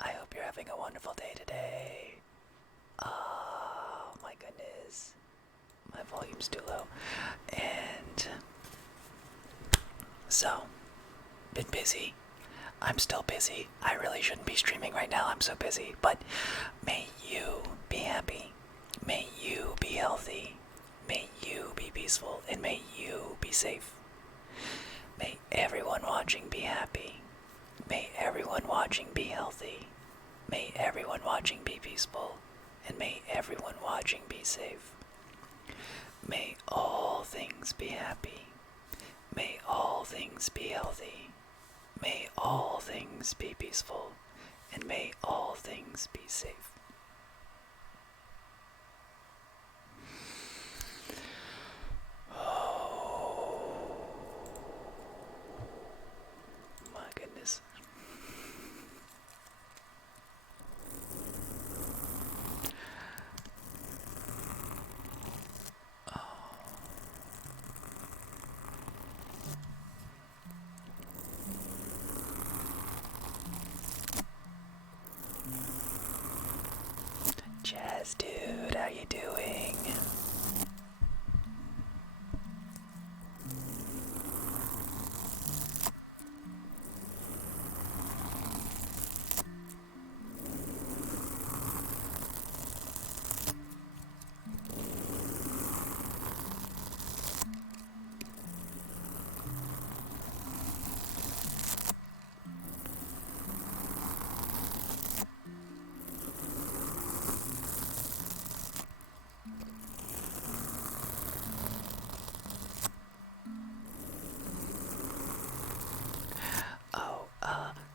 I hope you're having a wonderful day today. Oh my goodness. My volume's too low. And so, been busy. I'm still busy. I really shouldn't be streaming right now. I'm so busy. But may you be happy. May you be healthy. May you be peaceful. And may you be safe. May everyone watching be happy. May everyone watching be healthy. May everyone watching be peaceful. And may everyone watching be safe. May all things be happy. May all things be healthy. May all things be peaceful. And may all things be safe. Oh my goodness. Jazz dude, how you doing?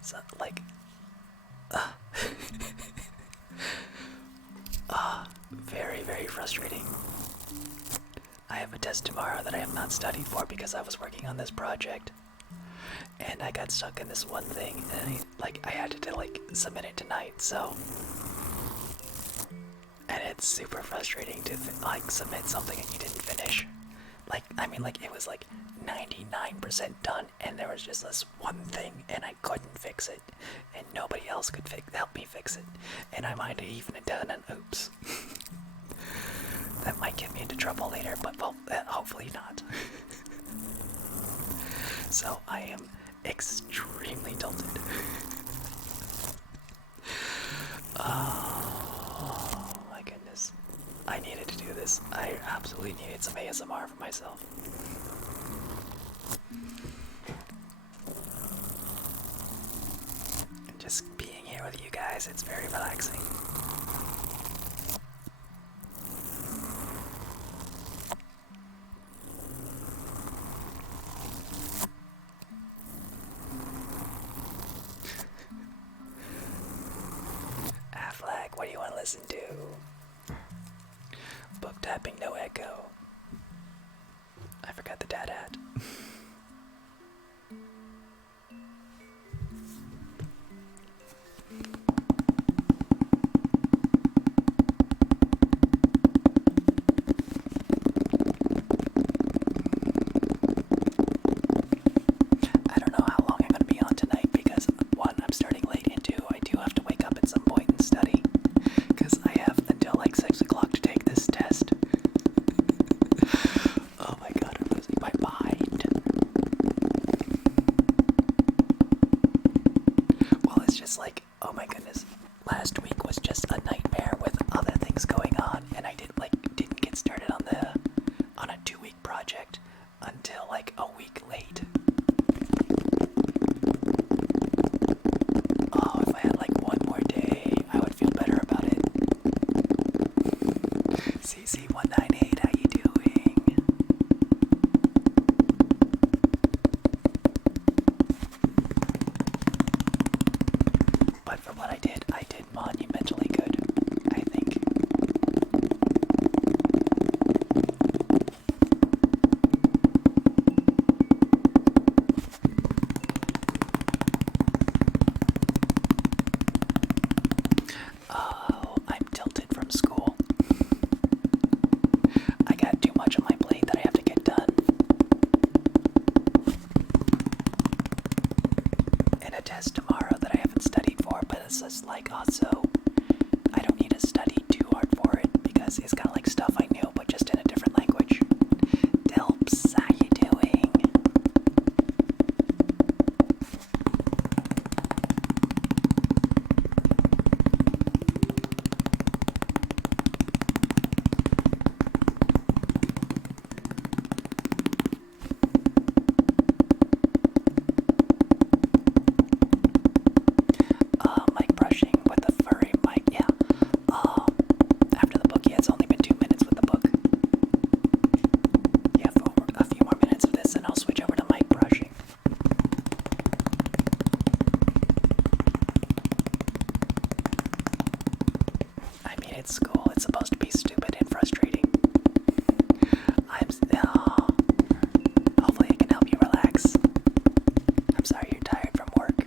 So, like, very, very frustrating. I have a test tomorrow that I have not studied for because I was working on this project. And I got stuck in this one thing, and I had to, submit it tonight, so. And it's super frustrating to, submit something and you didn't finish. It was 99% done, and there was just this one thing, and I couldn't fix it, and nobody else could help me fix it, and I might have even done an oops. That might get me into trouble later, but hopefully not. So I am extremely tilted. Oh my goodness. I needed to do this. I absolutely needed some ASMR for myself. And just being here with you guys, it's very relaxing. Affleck, what do you want to listen to? Book tapping, no echo. I forgot the dad hat. I don't know how long I'm going to be on tonight because, one, I'm starting late, and two, I do have to wake up at some point and study. Because I have until 6 o'clock to take this test. Oh my god, I'm losing my mind. Well, it's just oh my goodness. Last week was just a nightmare with other things going on, and I didn't get started on a 2-week project until a week late. Oh, if I had one more day, I would feel better about it. CC198, how you doing? But for what I did monumentally good, I think. Oh, I'm tilted from school. I got too much on my plate that I have to get done. And a test tomorrow that I haven't studied for, but it's just like also I don't need to study too hard for it because it's kind of like stuff I knew but just in a different language. Delps, how you doing? Mic brushing with the furry mic, yeah. After the book, yeah, it's only been 2 minutes with the book. Yeah, for a few more minutes of this, and I'll switch over to mic brushing. I mean, it's school. It's supposed to be stupid and frustrating. Hopefully I can help you relax. I'm sorry you're tired from work.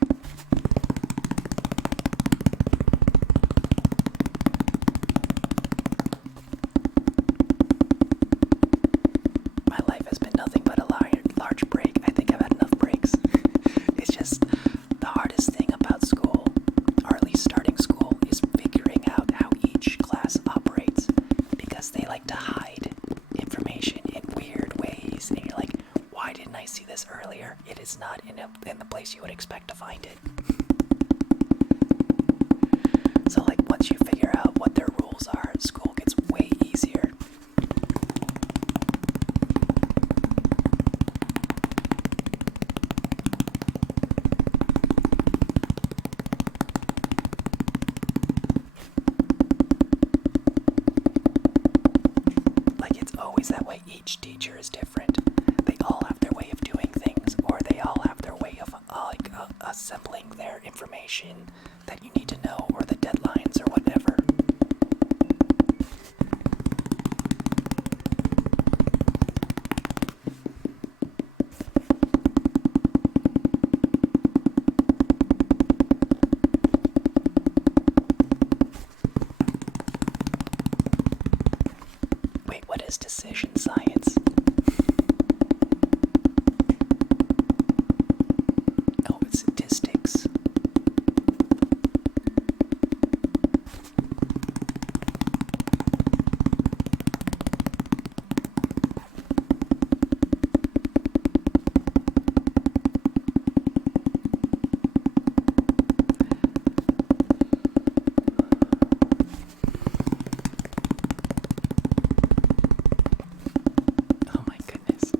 My life has been nothing but a large break. I think I've had enough breaks. It's just the hardest thing about school, or at least starting school, is figuring out how each class operates because they like to hide information in weird ways. And you're like, why didn't I see this earlier? It is not in the place you would expect to find it. So like once you figure out what their rules are, school gets way easier. Like it's always that way. Each teacher is different. They all have their way of doing things, or they all have their way of assembling their information that you need to know, or the deadlines, or whatever. Wait, what is decision science? Oh, it's statistics. Oh my goodness.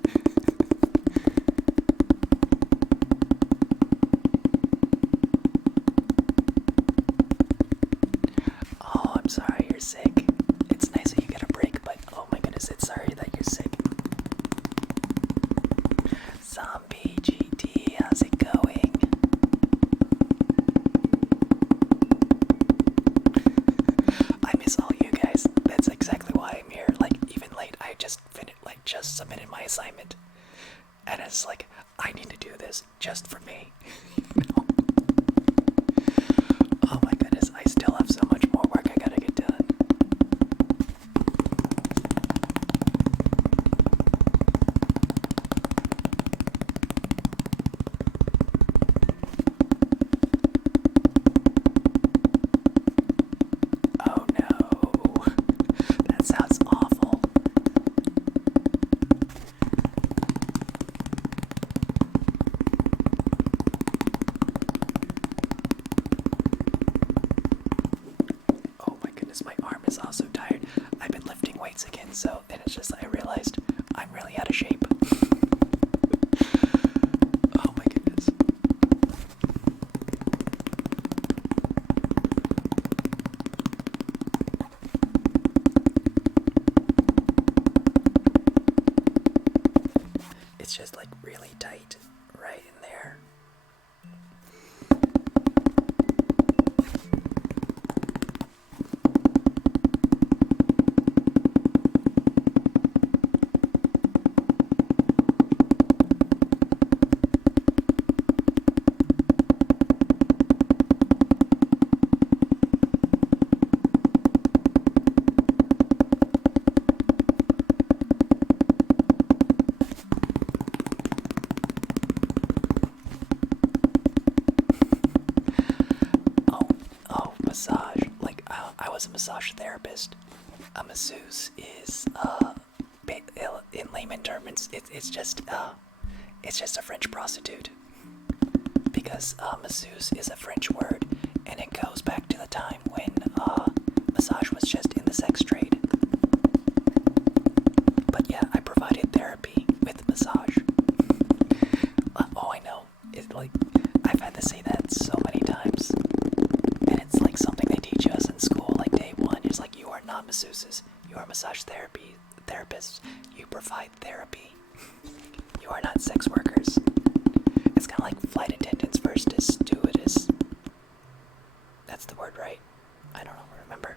Oh, I'm sorry you're sick. It's nice that you get a break, but oh my goodness, it's sorry that you're sick. Zombie GT, how's it going? I miss all you guys. That's exactly why I'm here. Like even late, I just just submitted my assignment, and it's like I need to do this just for me. Oh my goodness, I still have so much more work I gotta get done. Oh no, that sounds awful. Oh my goodness, my arm is also tired. I've been lifting weights again, so then it's just I realized I'm really out of shape. Oh my goodness. It's just like really tight right in there. is a massage therapist. A masseuse is, in layman terms, it's just a French prostitute. Because masseuse is a French word, and it goes back to the time when massage was just in the sex trade. But yeah, I provided therapy with massage. Oh, I know. It's like, I've had to say that so many times. And it's like something they teach us in school, like day one. It's like, you are not masseuses. You are massage therapists. You provide therapy. You are not sex workers. It's kind of like flight attendants versus stewardess. That's the word, right? I don't remember.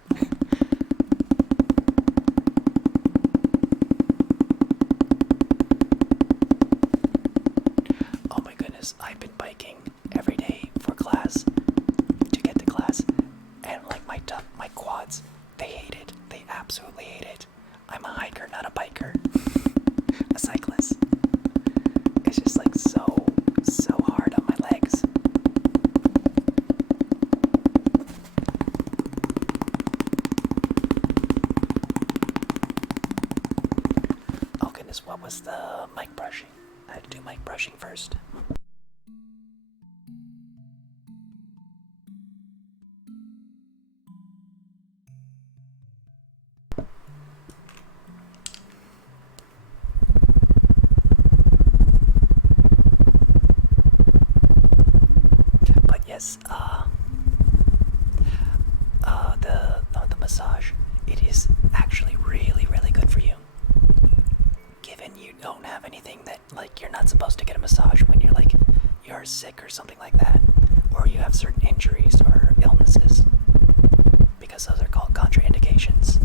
Oh my goodness, I've been biking every day for class, to get to class, and like my quads, they hate it. They absolutely hate it. I'm a hiker, not a biker. A cyclist. It's just like so hard on my legs. Oh goodness, what was the mic brushing? I had to do mic brushing first. But yes, the massage, it is actually really, really good for you. Given you don't have anything that, like, you're not supposed to get a massage when you're sick or something like that, or you have certain injuries or illnesses, because those are called contraindications.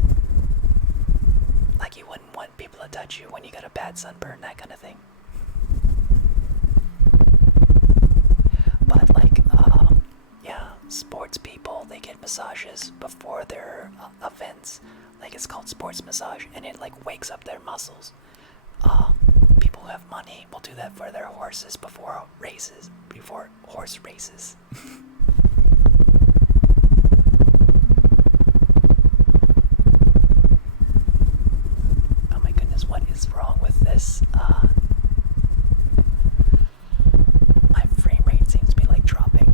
Like, you wouldn't want people to touch you when you got a bad sunburn, that kind of thing. But like, yeah, sports people, they get massages before their events. Like, it's called sports massage, and it like wakes up their muscles. People who have money will do that for their horses before horse races. Oh my goodness, what is wrong with this? My frame rate seems to be like dropping.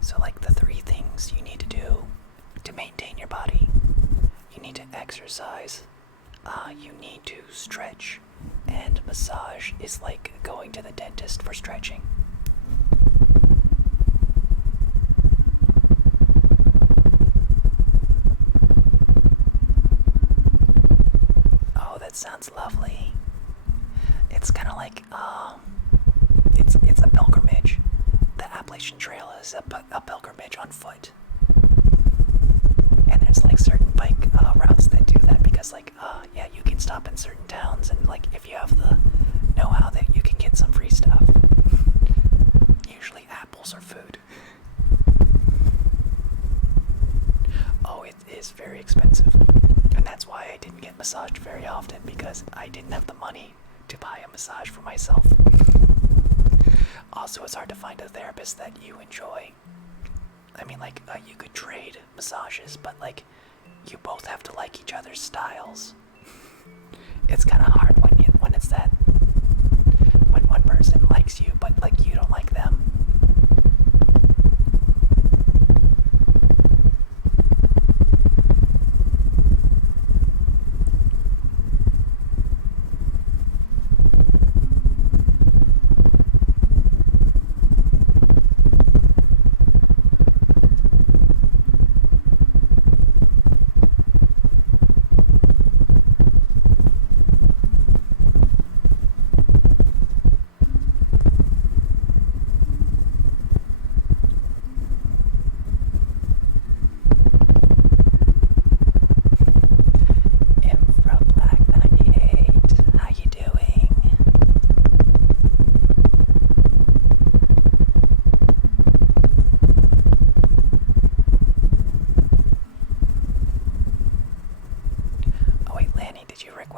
So like the 3 things you need to do to maintain your body: you need to exercise, you need to stretch, and massage is like going to the dentist for stretching. Oh, that sounds lovely. It's kind of like, it's a pilgrimage. The Appalachian Trail is a pilgrimage on foot. And there's like certain bike routes that do that because yeah, you can stop in certain towns, and like if you have the know-how, that you can get some free stuff. Usually apples or food. Oh, it is very expensive. And that's why I didn't get massaged very often, because I didn't have the money to buy a massage for myself. Also, it's hard to find a therapist that you enjoy. I mean, like, you could trade massages, but like, you both have to like each other's styles. It's kind of hard when it's that, when one person likes you, but like you don't like them.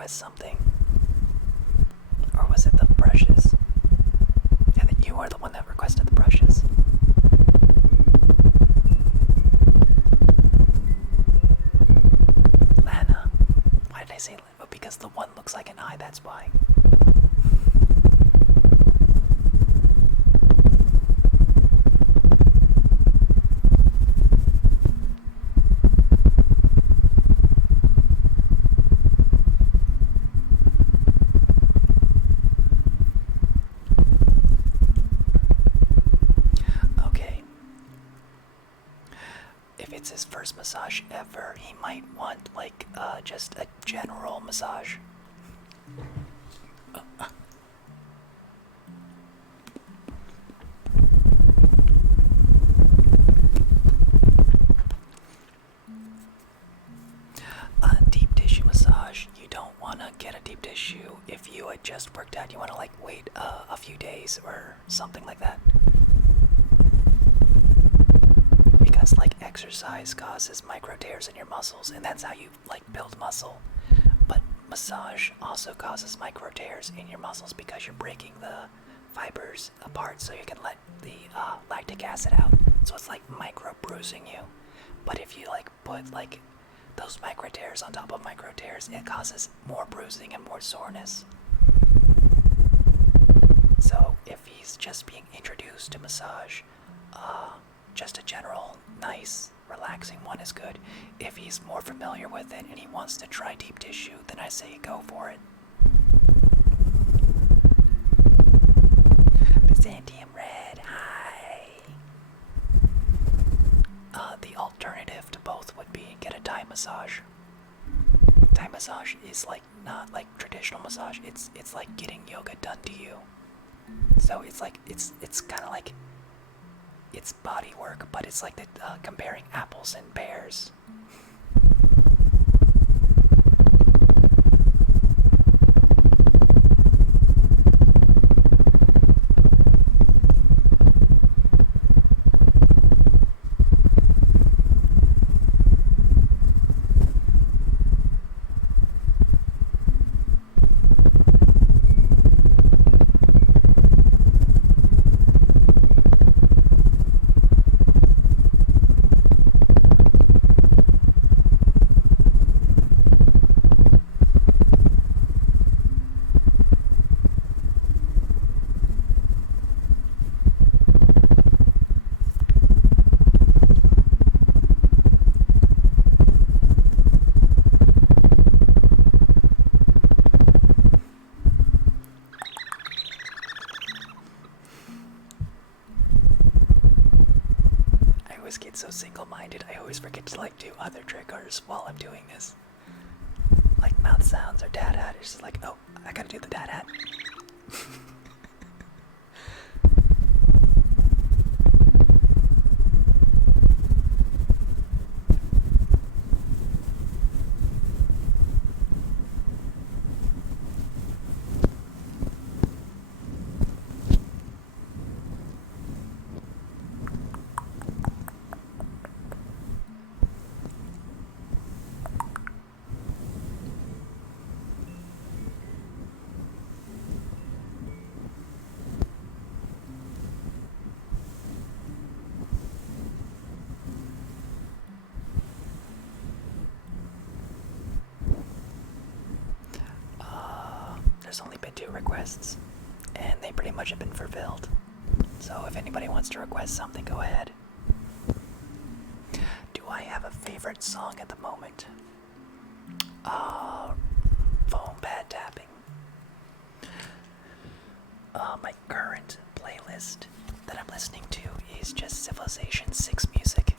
request something? Or was it the brushes? Yeah, that you are the one that requested the brushes. Lana. Why did I say Lana? Oh, because the one looks like an eye, that's why. Okay. If it's his first massage ever, he might want like just a general massage. A deep tissue massage, you don't want to get a deep tissue if you had just worked out. You want to like wait a few days or something like that. Because like exercise causes micro tears in your muscles, and that's how you like build muscle. But massage also causes micro tears in your muscles because you're breaking the fibers apart so you can let the lactic acid out. So it's like micro bruising you. But if you like put like those micro tears on top of micro tears, it causes more bruising and more soreness. So if he's just being introduced to massage, just a general, nice, relaxing one is good. If he's more familiar with it and he wants to try deep tissue, then I say go for it. Byzantium Red, hi. The alternative to both would be get a Thai massage. Thai massage is like not like traditional massage. It's like getting yoga done to you. So it's like it's kind of like it's body work, but it's like comparing apples and pears. Get so single-minded, I always forget to like do other triggers while I'm doing this. Like mouth sounds or dad hat. It's just like, oh, I gotta do the dad hat. There's only been 2 requests, and they pretty much have been fulfilled. So if anybody wants to request something, go ahead. Do I have a favorite song at the moment? Foam pad tapping. My current playlist that I'm listening to is just Civilization 6 music.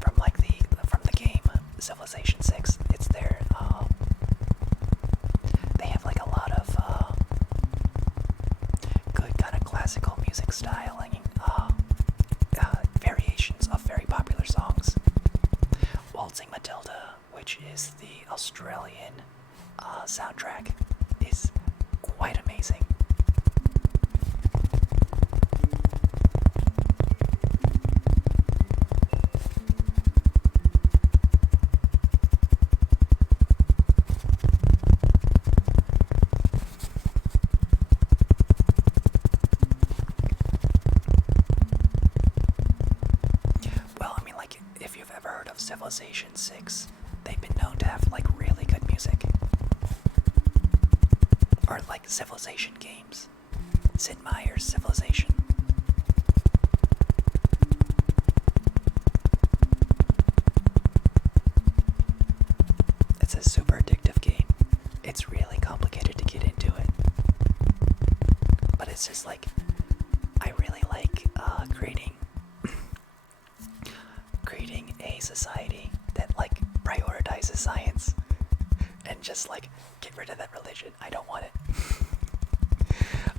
From the game Civilization 6. It's their they have like a lot of good kind of classical music styling, variations of very popular songs. Waltzing Matilda, which is the Australian soundtrack, is quite amazing. Civilization 6. They've been known to have like really good music. Or like Civilization games. Sid Meier's Civilization. It's a super addictive game. It's really complicated to get into it. But it's just like, I really like creating a society that like prioritizes science and just like get rid of that religion. I don't want it.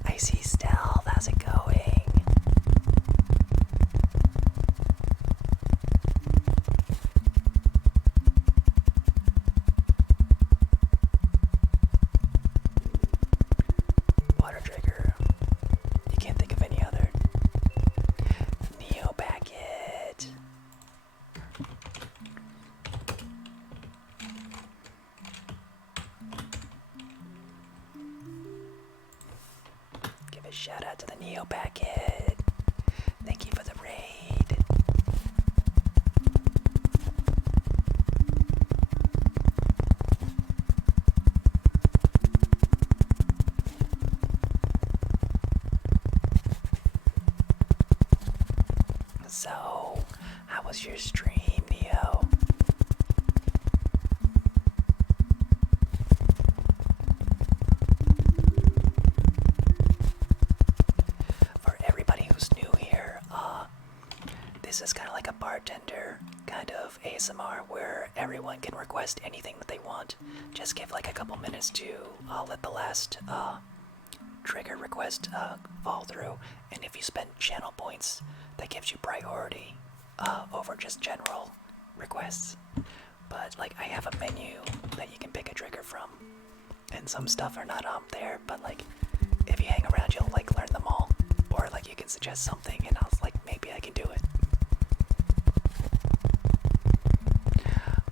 I see Stealth. How's it going? Water trigger. You can't think of any other. Neo packet. Give a shout out to the Neo packet. Thank you for the raid. So, how was your stream, Neo? For everybody who's new here, this is kind of like a bartender kind of ASMR where everyone can request anything that they want. Just give like a couple minutes to let the last trigger request fall through, and if you spend channel points, that gives you priority over just general requests. But like I have a menu that you can pick a trigger from, and some stuff are not on there, but like if you hang around you'll like learn them all, or like you can suggest something and I was like maybe I can do it.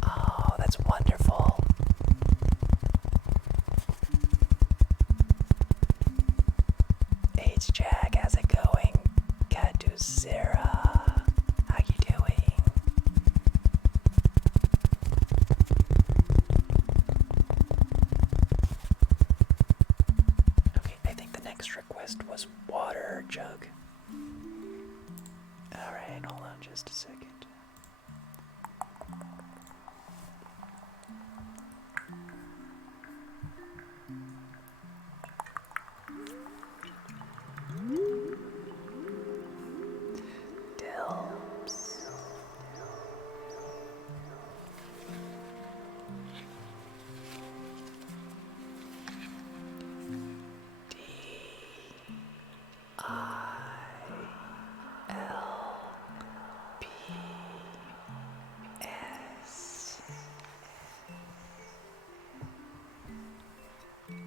Oh, that's wonderful. H Jack, how's it going? Kaduzera, how you doing? Okay, I think the next request was water jug. Alright, hold on just a second. Delps. D I L P S.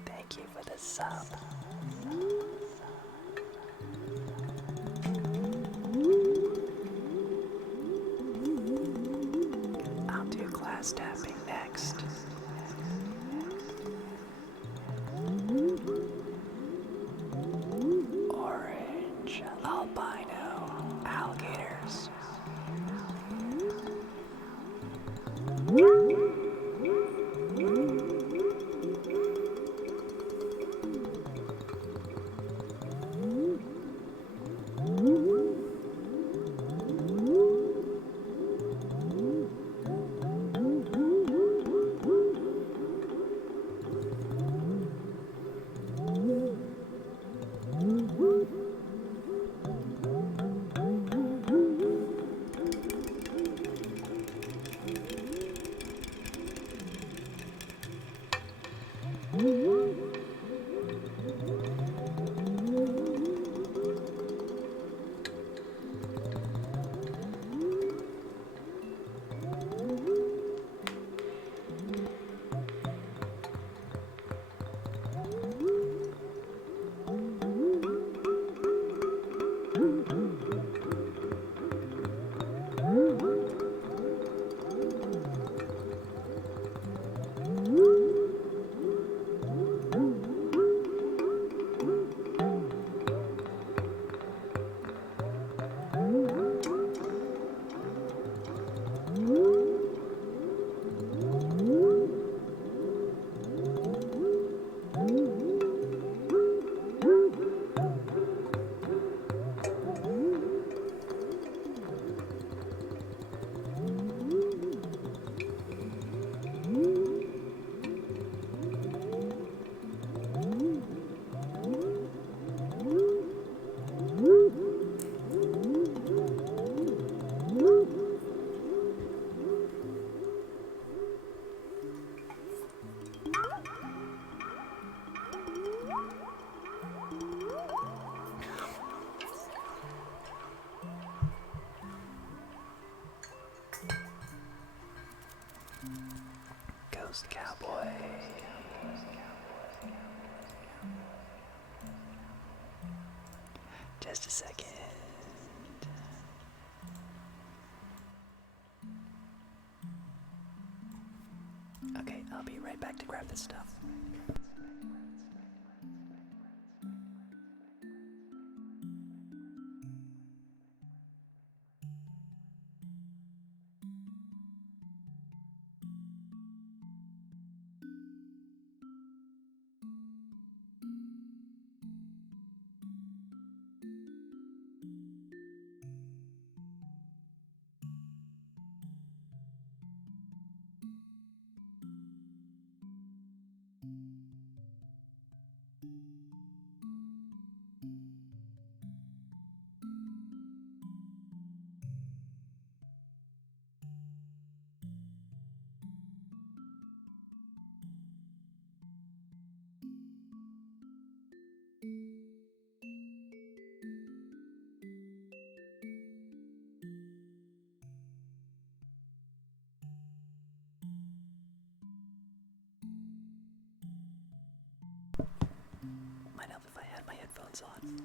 Thank you for the sub. I'll do glass tapping next. Orange, albino, alligators. Coast Cowboy. Just a second. Okay, I'll be right back to grab this stuff. Might help if I had my headphones on.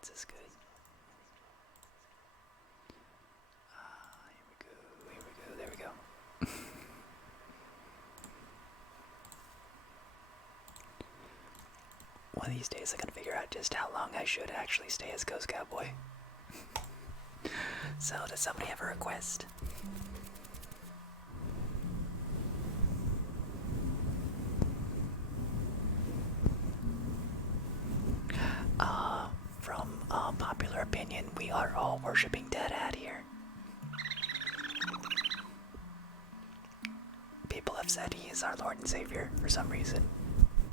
Kids is good. Here we go, there we go. One of these days I can figure out just how long I should actually stay as Ghost Cowboy. So, does somebody have a request? From popular opinion, we are all worshipping Deadhat here. People have said he is our Lord and Savior for some reason.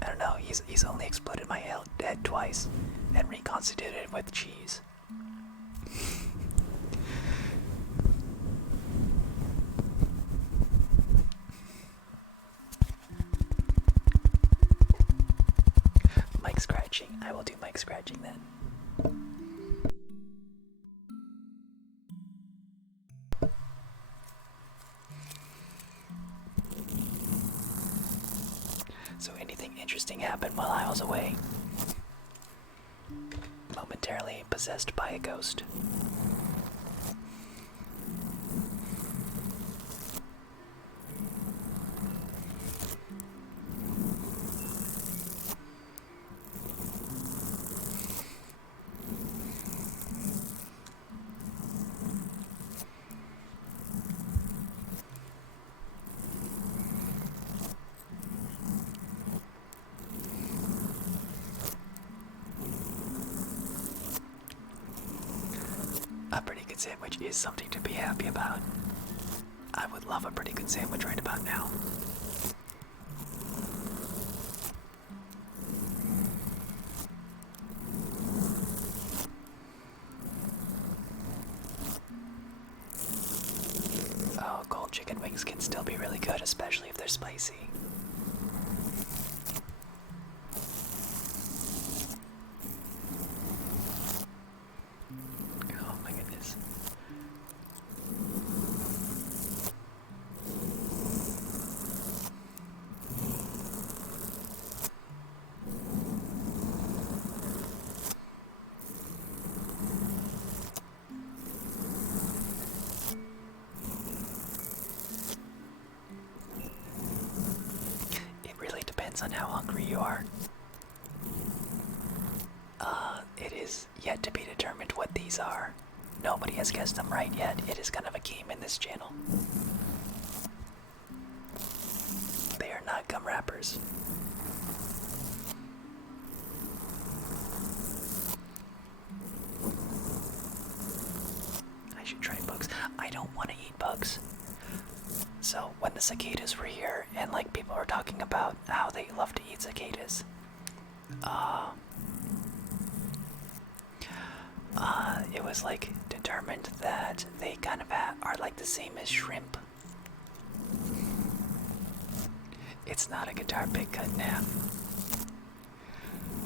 I don't know, he's only exploded my head twice and reconstituted it with cheese. Mic scratching. I will do mic scratching then. So anything interesting happened while I was away? Momentarily possessed by a ghost. A pretty good sandwich is something to be happy about. I would love a pretty good sandwich right about now. Oh, cold chicken wings can still be really good, especially if they're spicy. On how hungry you are. It is yet to be determined what these are. Nobody has guessed them right yet. It is kind of a game in this channel. They are not gum wrappers. I should try bugs. I don't want to eat bugs. So when the cicadas were here and like people were talking about how they love to eat cicadas, it was like determined that they kind of are like the same as shrimp. It's not a guitar pick cut in half.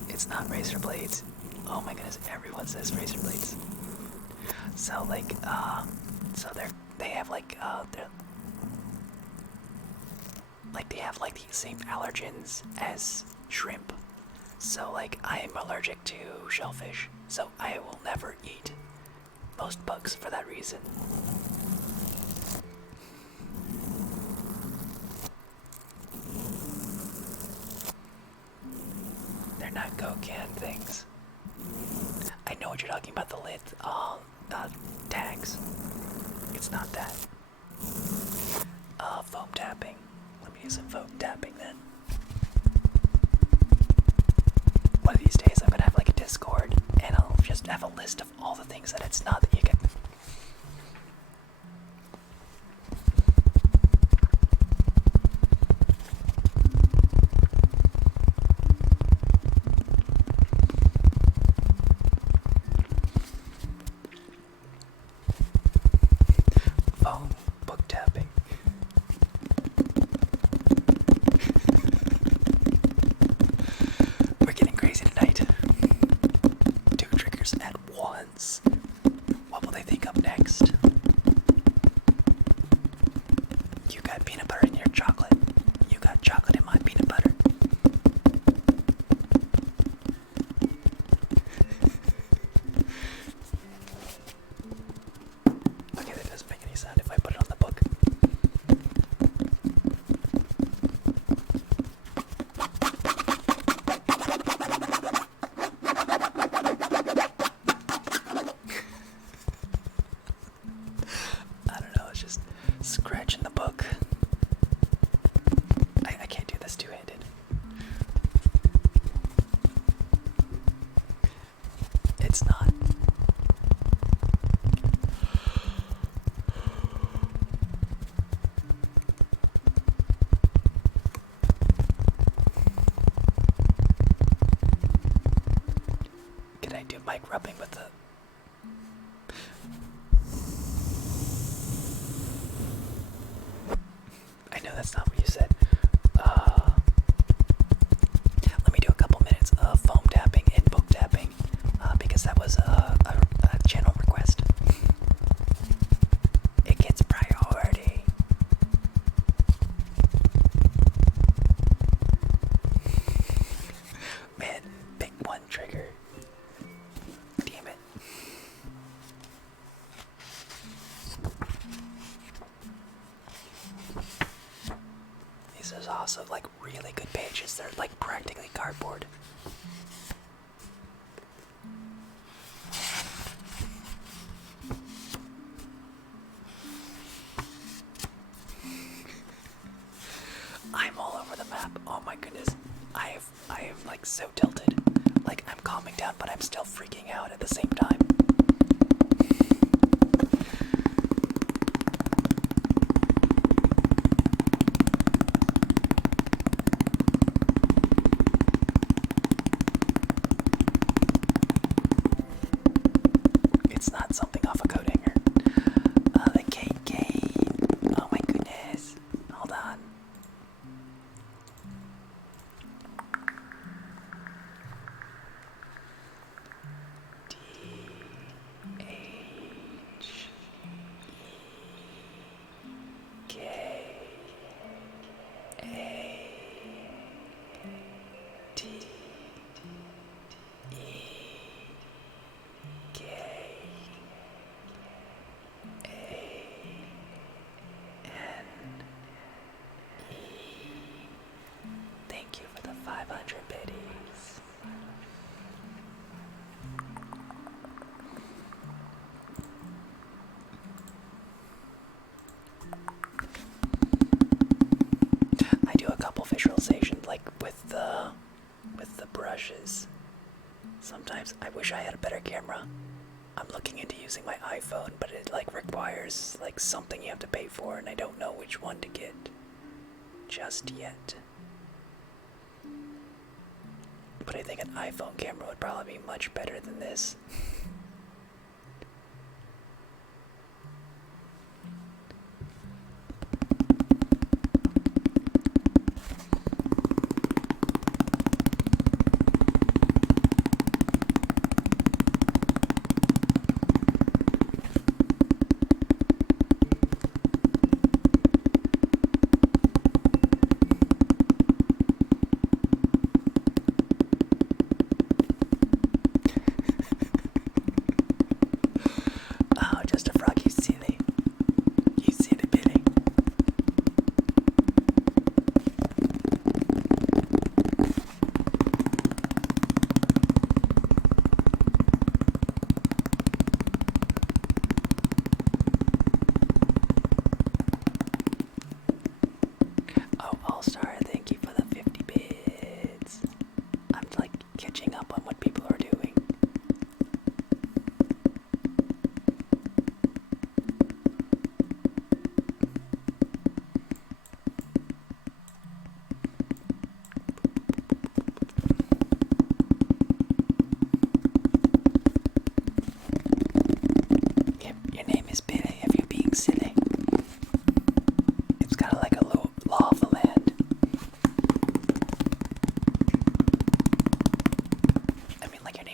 It's not razor blades. Oh my goodness, everyone says razor blades. So like, so they have like they have like the same allergens as shrimp. So like I am allergic to shellfish, so I will never eat most bugs for that reason. They're not Go-Can things. I know what you're talking about, the lid tags. It's not that. Foam tapping. Let me do some foam tapping then. One of these days I'm gonna have like a Discord and I'll just have a list of all the things that it's not that you can. Foam book tapping. We're getting crazy tonight. 2 triggers at once. What will they think up next? You got peanut butter in your chocolate. You got chocolate in my peanut butter. It's not. Can I do mic rubbing with the... I know that's not what you said. Let me do a couple minutes of foam tapping and book tapping, because that was a channel request. It gets priority. Man, pick one trigger. Damn it. These are also like really good pages. They're like practically cardboard. I'm all over the map. Oh my goodness. I am like so tilted. Like I'm calming down, but I'm still freaking out at the same time. It's not something off a coat hanger. The cake game. Oh my goodness. Hold on. Thank you for the 500 biddies. I do a couple visualizations like with the brushes. Sometimes I wish I had a better camera. I'm looking into using my iPhone, but it like requires like something you have to pay for, and I don't know which one to get just yet. But I think an iPhone camera would probably be much better than this.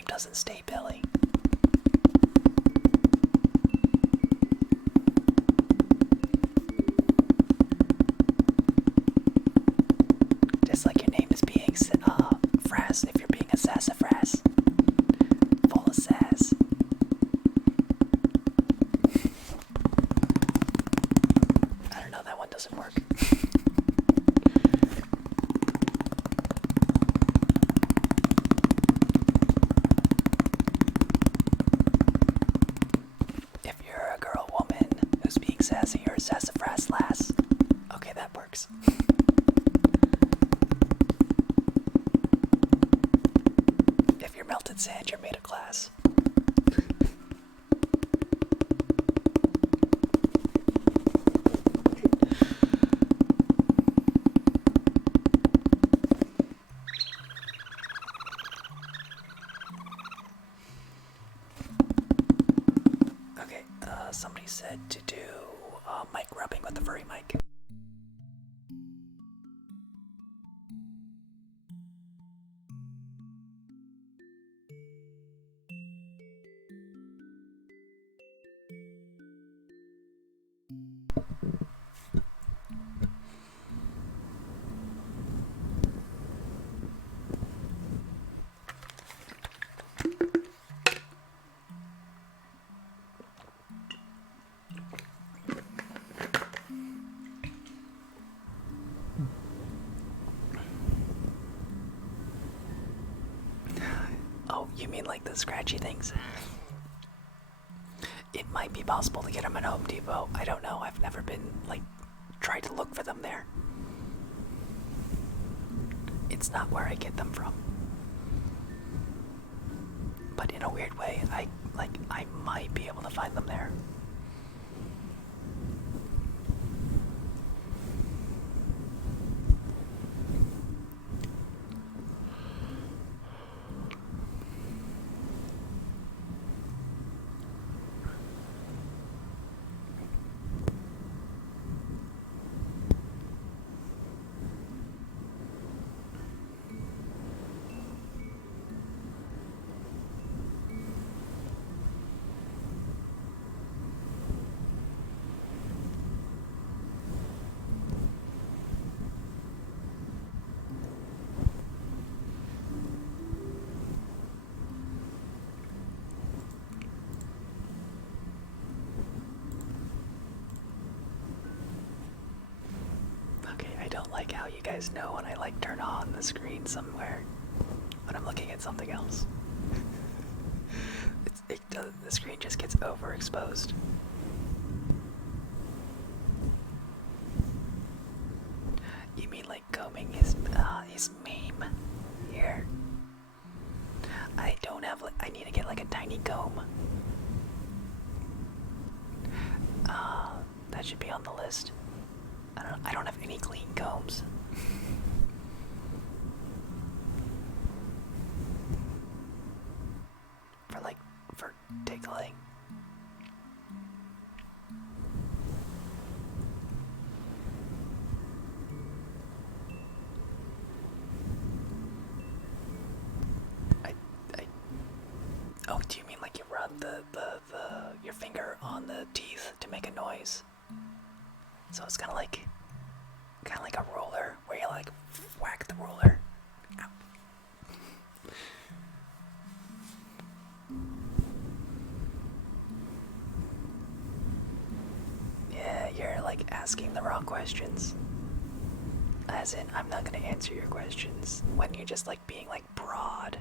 Doesn't stay Billy. Just like your name is being Frass, if you're being a sassafras. Full of sass. I don't know, that one doesn't work. Sassy or sassafras lass. Okay, that works. If you're melted sand, you're made of glass. said to do mic rubbing with the furry mic. Oh, you mean like the scratchy things? It might be possible to get them at Home Depot. I don't know. I've never been, tried to look for them there. It's not where I get them from. But in a weird way, I might be able to find them there. I don't like how you guys know when I turn on the screen somewhere when I'm looking at something else. The screen just gets overexposed. You mean combing his meme here? I don't have I need to get a tiny comb. That should be on the list. I don't have any clean combs. For tickling. Oh, do you mean you rub your finger on the teeth to make a noise? So it's kind of like a roller, where you whack the roller. Ow. Yeah, you're asking the wrong questions. As in, I'm not gonna answer your questions when you're just being broad.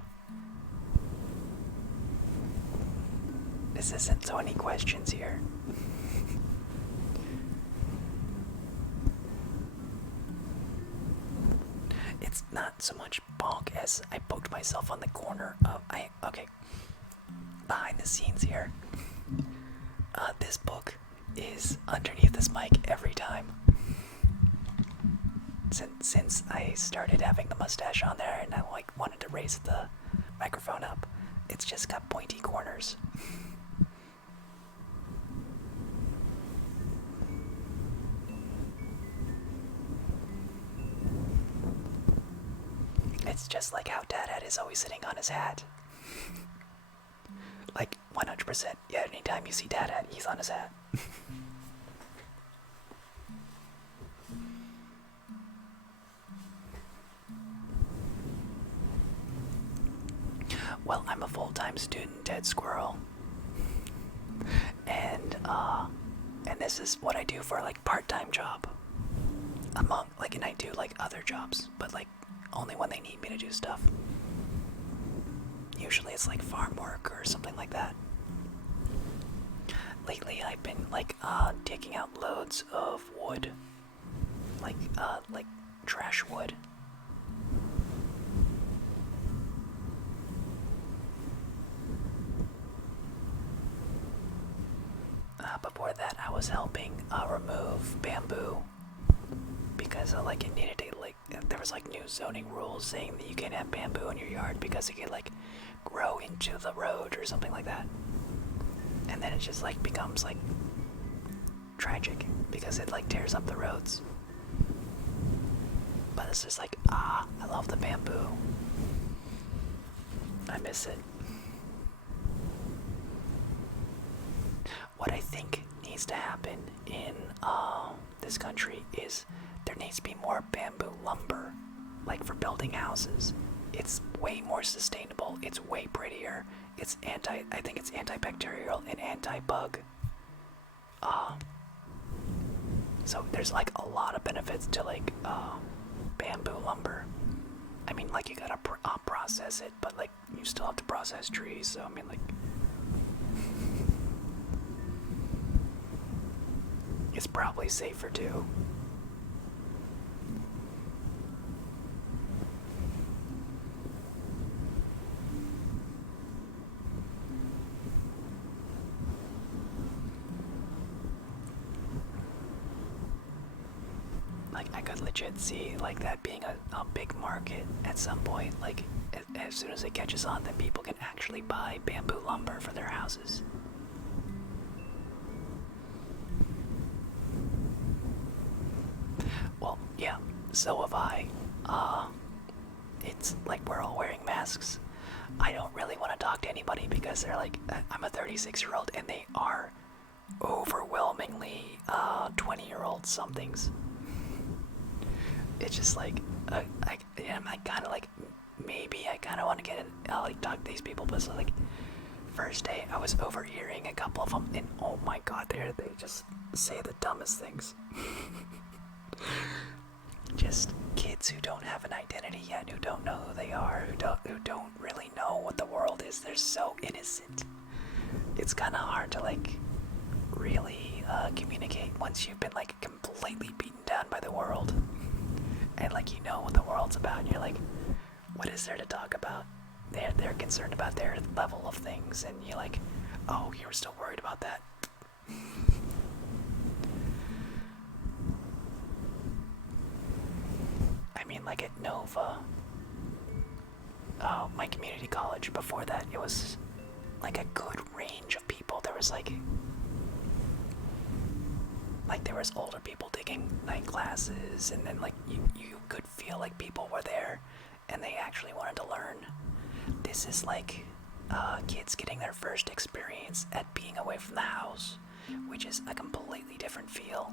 This isn't so many questions here. It's not so much bonk as I poked myself on the corner of okay. Behind the scenes here. This book is underneath this mic every time. Since I started having the mustache on there and I wanted to raise the microphone up, it's just got pointy corners. It's just like how Dad Hat is always sitting on his hat. 100%. Yeah, anytime you see Dad Hat, he's on his hat. Well, I'm a full-time student, Dead Squirrel. And this is what I do for part-time job. And I do other jobs, but only when they need me to do stuff. Usually it's farm work or something like that. Lately I've been taking out loads of wood. Trash wood. Before that I was helping remove bamboo because it needed to there was new zoning rules saying that you can't have bamboo in your yard because it could grow into the road or something like that. And then it just becomes tragic because it like tears up the roads. But it's just like, I love the bamboo. I miss it. What I think needs to happen in this country is there needs to be more bamboo lumber, like for building houses. It's way more sustainable. It's way prettier. It's I think it's antibacterial and anti-bug. So there's like a lot of benefits to like bamboo lumber. I mean, like you gotta process it, but like you still have to process trees. So I mean, like it's probably safer too. Like I could legit see like that being a big market at some point. Like as soon as it catches on, then people can actually buy bamboo lumber for their houses. Well, yeah, so have I. It's like we're all wearing masks. I don't really want to talk to anybody because they're like, I'm a 36-year-old and they are overwhelmingly 20-year-old somethings. It's just like, I kind of like, maybe I kind of want to get in, like talk to these people, but so like, first day I was overhearing a couple of them, and oh my god, they just say the dumbest things. Just kids who don't have an identity yet, who don't know who they are, who don't really know what the world is. They're so innocent. It's kind of hard to like really communicate once you've been like completely beaten down by the world, and like you know what the world's about. And you're like, what is there to talk about? They're concerned about their level of things, and you're like, oh, you're still worried about that. I mean, like at Nova, my community college, before that, it was like a good range of people. There was like there was older people taking night classes, and then like you could feel like people were there and they actually wanted to learn. This is like kids getting their first experience at being away from the house, which is a completely different feel.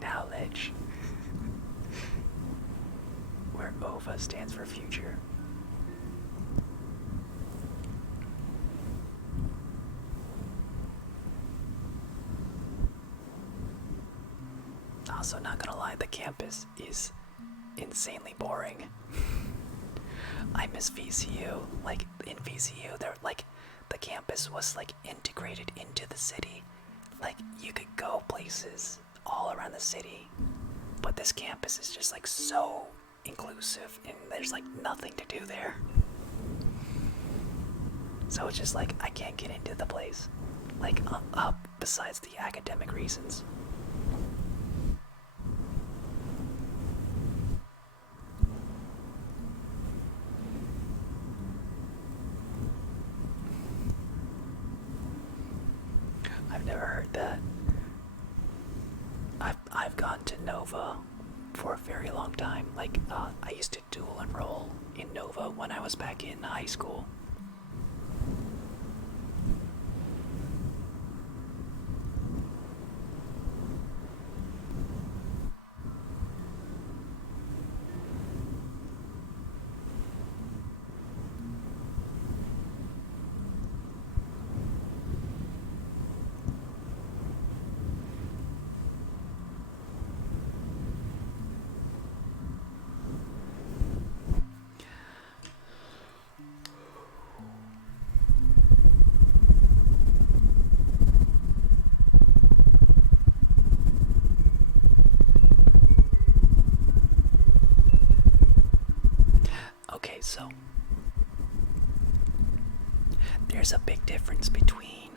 Knowledge. Where OVA stands for future. Also, not gonna lie, the campus is insanely boring. I miss VCU. Like in VCU, they're like the campus was like integrated into the city. Like you could go places all around the city, but this campus is just like so inclusive, and there's like nothing to do there. So it's just like I can't get into the place, like besides the academic reasons. I've never heard that. I've gone to Nova for a very long time. Like I used to dual enroll in Nova when I was back in high school. Okay, so there's a big difference between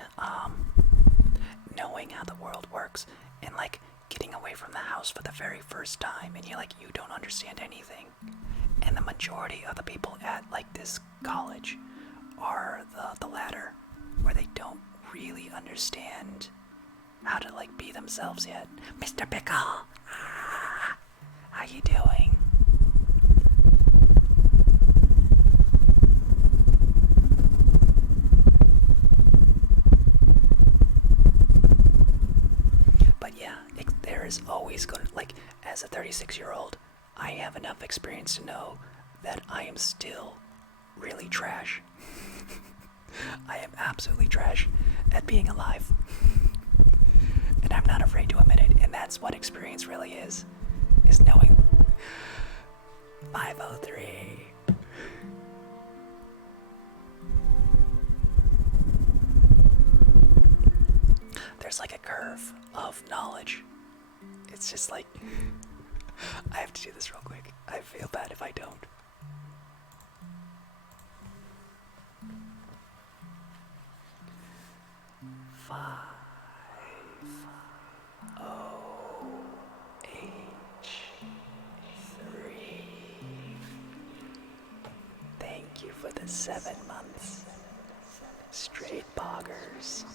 knowing how the world works and like getting away from the house for the very first time, and you don't understand anything. And the majority of the people at like this college are the latter, where they don't really understand how to like be themselves yet. Mr. Pickle, how you doing? But yeah, there is always going to, like, as a 36-year-old, I have enough experience to know that I am still really trash. I am absolutely trash at being alive. And I'm not afraid to admit it, and that's what experience really is knowing. 503. There's like a curve of knowledge. It's just like, I have to do this real quick. I feel bad if I don't. Thank you for the 7 months. Straight boggers.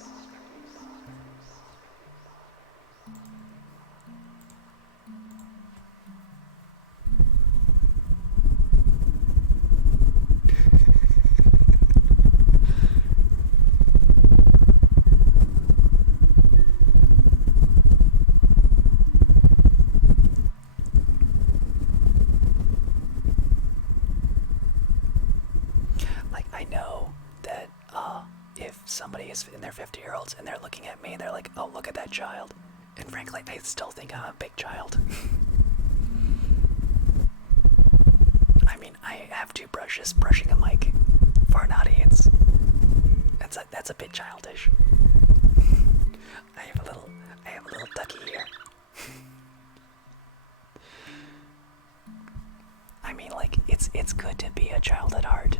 Somebody is in their 50-year-olds and they're looking at me and they're like, oh, look at that child. And frankly, I still think I'm a big child. I mean, I have 2 brushes brushing a mic for an audience. That's a bit childish. I have a little ducky here. I mean, like, it's good to be a child at heart.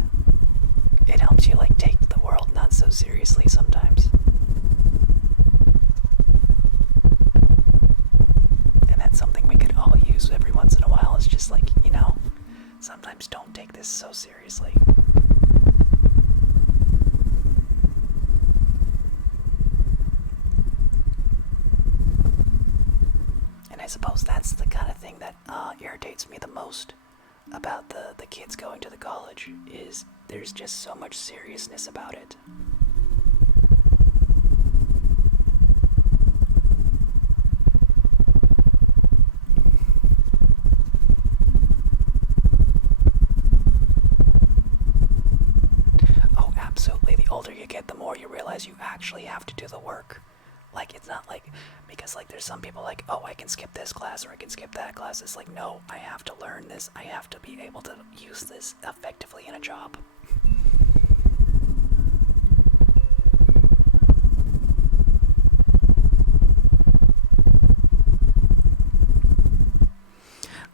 It helps you like take the world not so seriously sometimes. And that's something we could all use every once in a while. It's just like, sometimes don't take this so seriously. And I suppose that's the kind of thing that irritates me the most about the kids going to the college, is there's just so much seriousness about it. Oh, absolutely. The older you get, the more you realize you actually have to do the work. Like, it's not like, because like there's some people like, oh, I can skip this class or I can skip that class. It's like, no, I have to learn this. I have to be able to use this effectively in a job.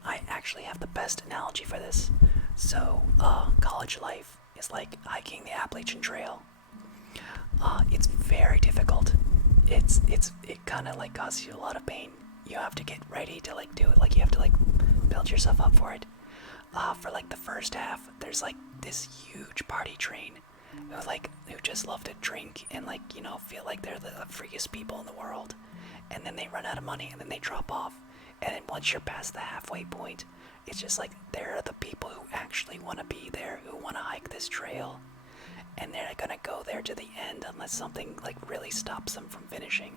I actually have the best analogy for this. So, college life is like hiking the Appalachian Trail. It's very difficult. It kind of like causes you a lot of pain. You have to get ready to like do it. Like, you have to like build yourself up for it. For like the first half, there's like this huge party train who just love to drink and like, feel like they're the freest people in the world. And then they run out of money and then they drop off. And then once you're past the halfway point, it's just like, there are the people who actually want to be there, who want to hike this trail. And they're gonna go there to the end unless something like really stops them from finishing.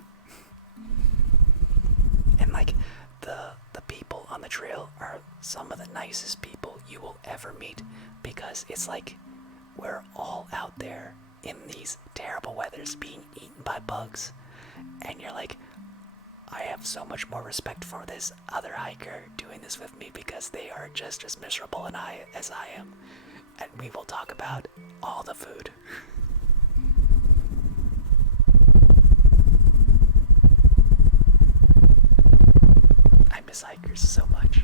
And like the people on the trail are some of the nicest people you will ever meet, because it's like we're all out there in these terrible weathers being eaten by bugs, and you're like, I have so much more respect for this other hiker doing this with me, because they are just as miserable as I am. And we will talk about all the food. I miss hikers so much.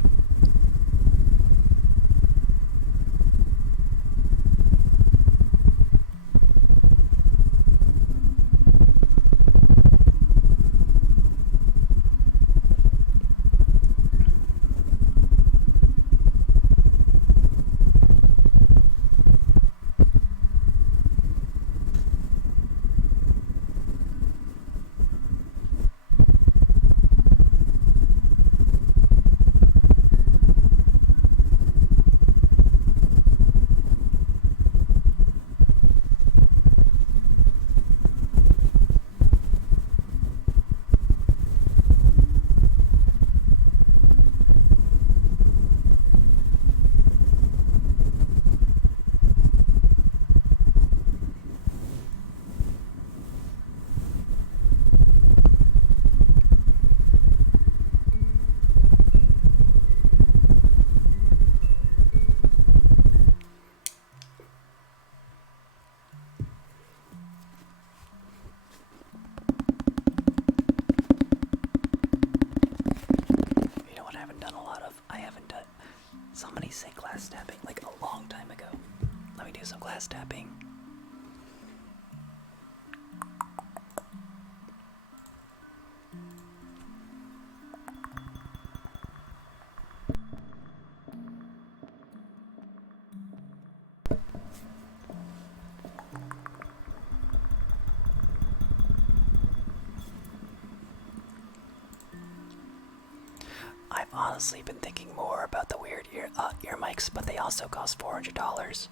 honestly been thinking more about the weird ear mics, but they also cost $400.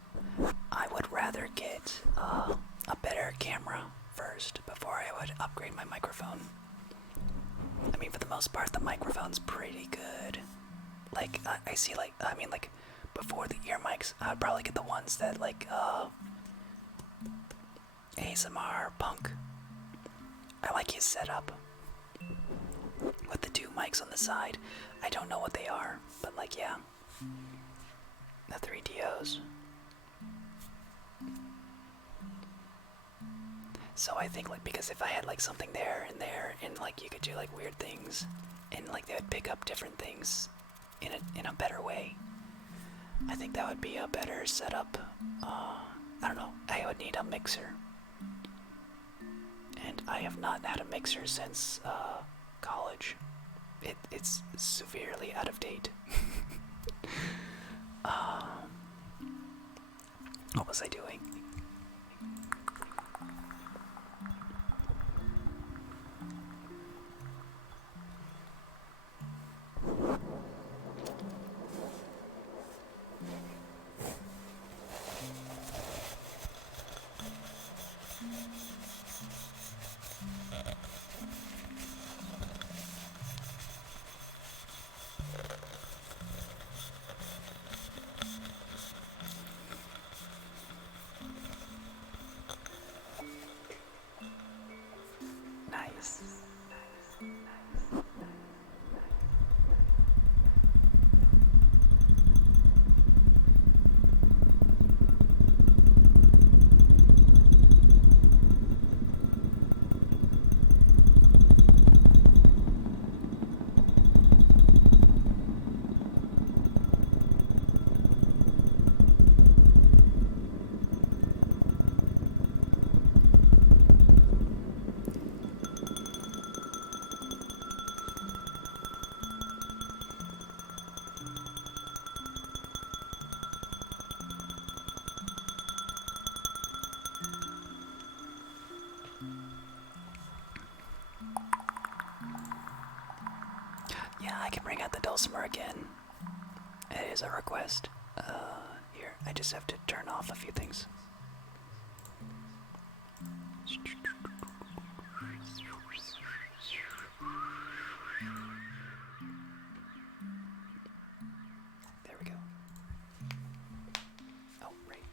I would rather get a better camera first before I would upgrade my microphone. I mean, for the most part, the microphone's pretty good. Like, I see, like, I mean, like, before the ear mics, I'd probably get the ones that, like, ASMR Punk. I like his setup. With the two mics on the side. I don't know what they are, but, like, yeah. The 3DOs. So I think, like, because if I had, like, something there, and, like, you could do, like, weird things, and, like, they would pick up different things in a better way, I think that would be a better setup. I don't know, I would need a mixer. And I have not had a mixer since, college. It's severely out of date. What was I doing? Nice. Yeah, I can bring out the dulcimer again. It is a request. Here, I just have to turn off a few things. There we go. Oh, right.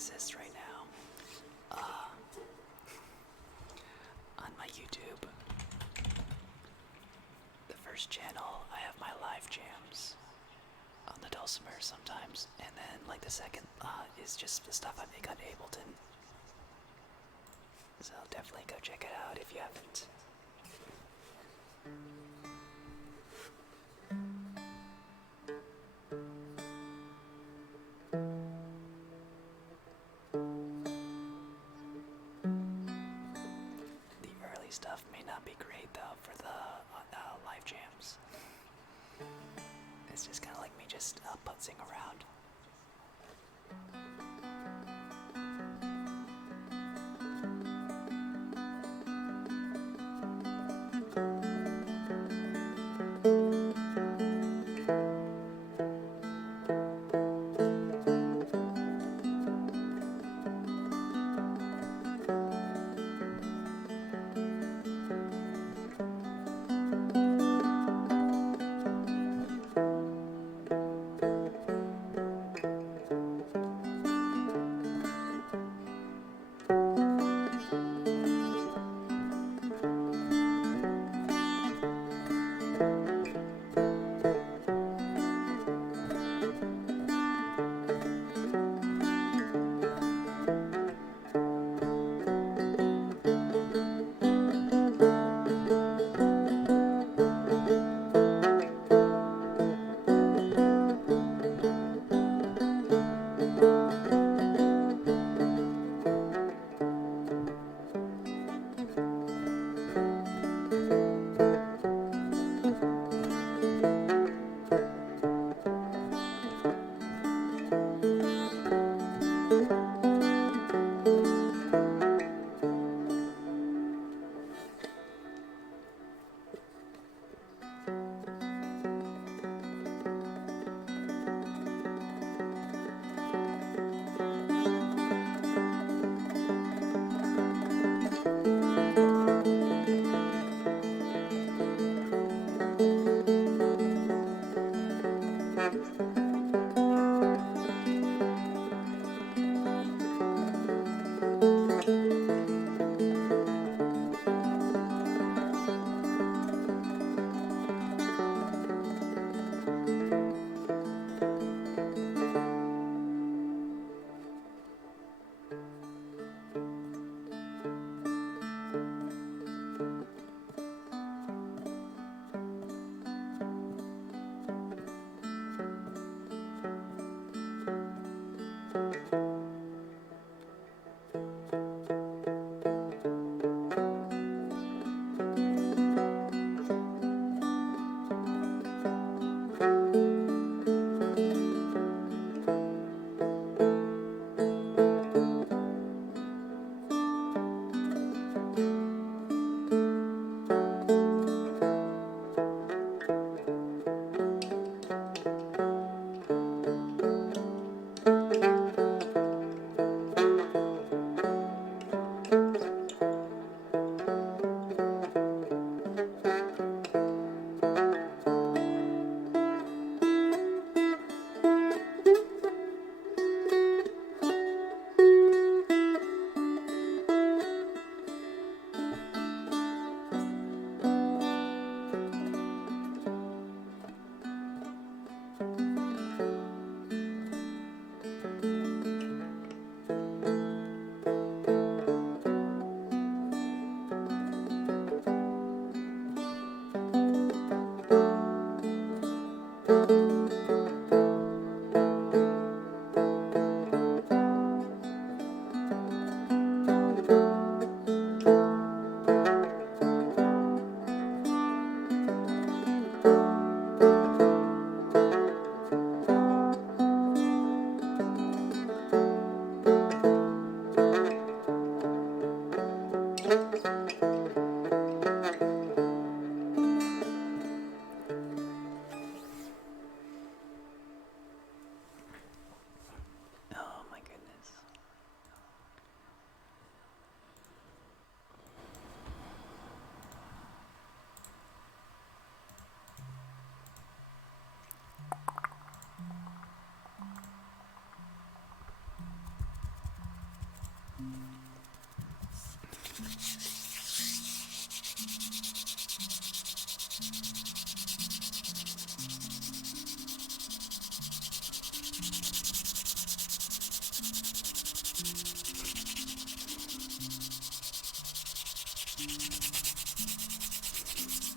exists right now. On my YouTube, the first channel, I have my live jams on the dulcimer sometimes, and then like the second is just the stuff I make on Ableton. So definitely go check it out if you haven't. The early stuff may not be great though for the live jams. It's just kind of like me just putzing around.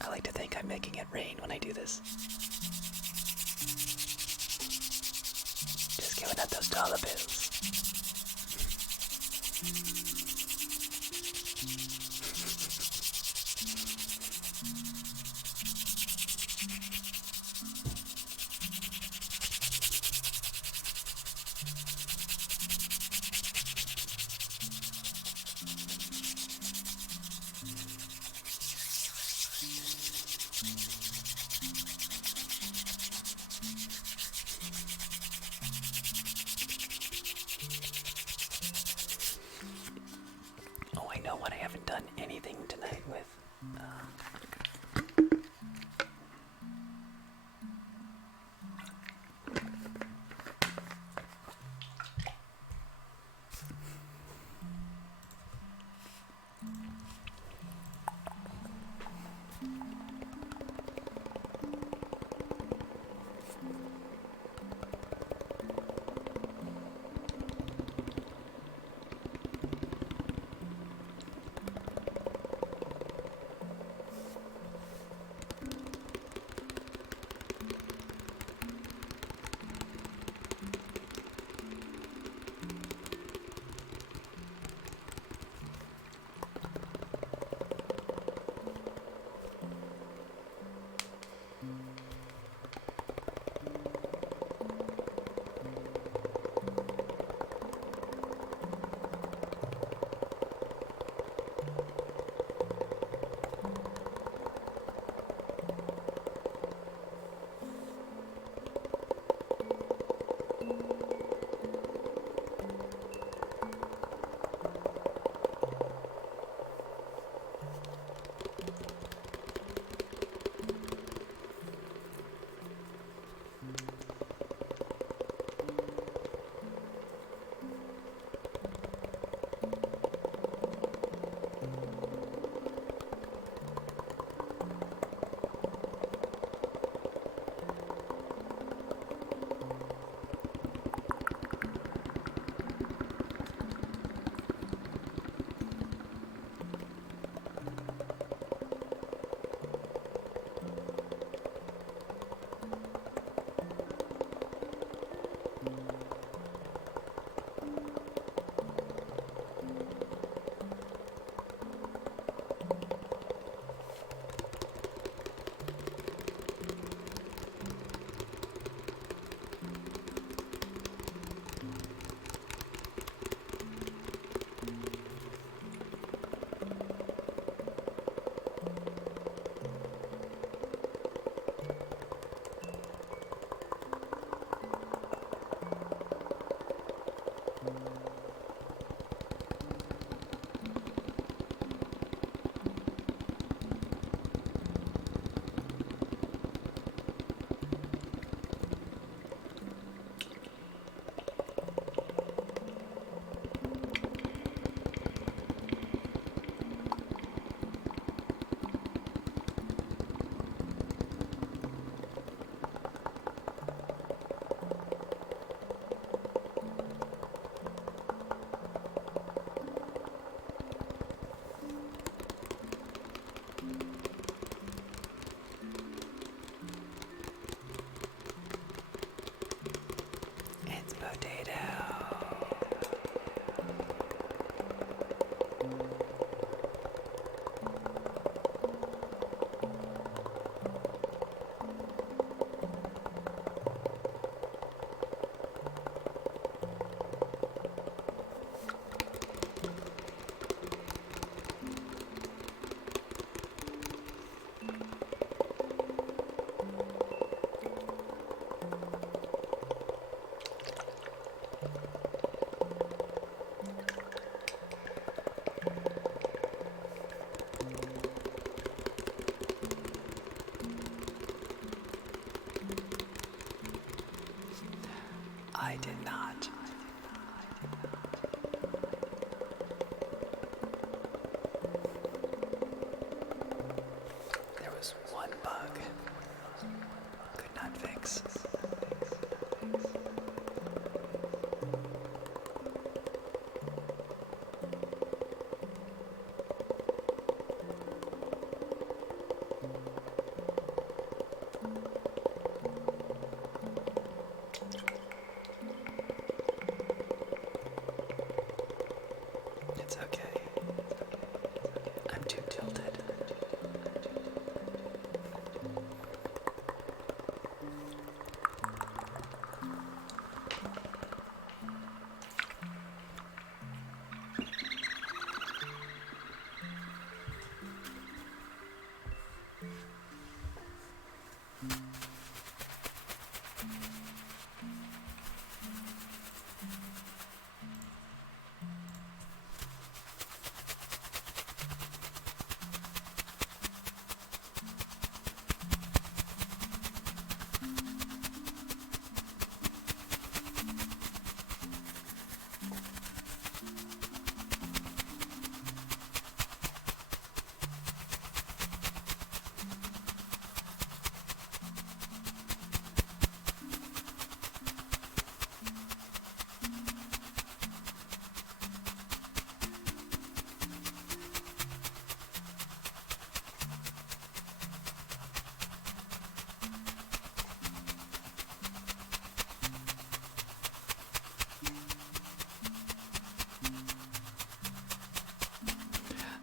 I like to think I'm making it rain when I do this. Just giving out those dollar bills. Oh, I know what I haven't done anything tonight with. I did not. It's okay. I'm too tilted.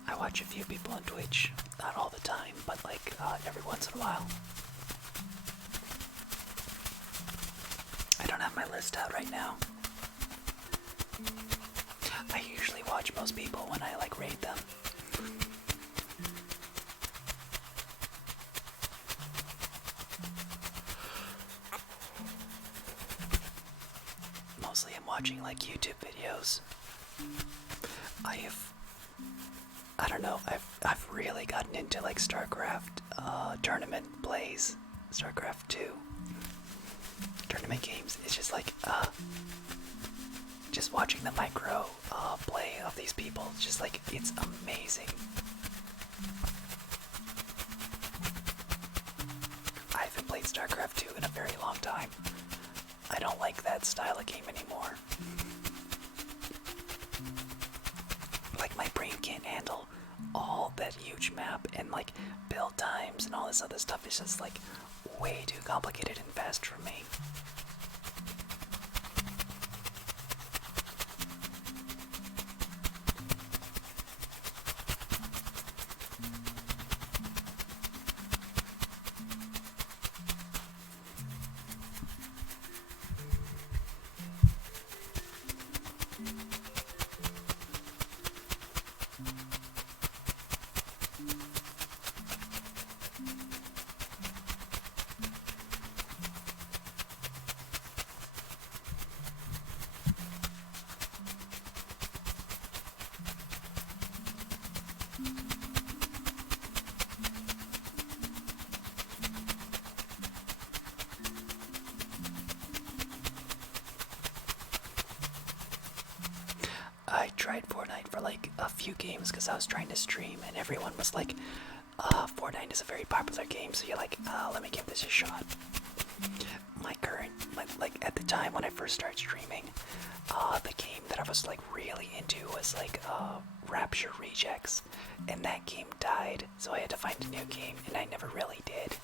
I watch a few people on Twitch, not all the time, but like every once in a while. I don't have my list out right now. I usually watch most people when I like rate them. Mostly I'm watching like YouTube videos. I don't know, I've really gotten into like StarCraft tournament plays, StarCraft 2 tournament games. It's just like just watching the micro play of these people, it's just like, it's amazing. I haven't played StarCraft 2 in a very long time. I don't like that style of game anymore. Like, my brain can't handle all that huge map and like build times and all this other stuff. Is just like way too complicated and fast for me. I tried Fortnite for like a few games because I was trying to stream and everyone was like, Fortnite is a very popular game, so you're like, let me give this a shot. My current, like at the time when I first started streaming, the game that I was like really into was like Rapture Rejects, and that game died, so I had to find a new game, and I never really did.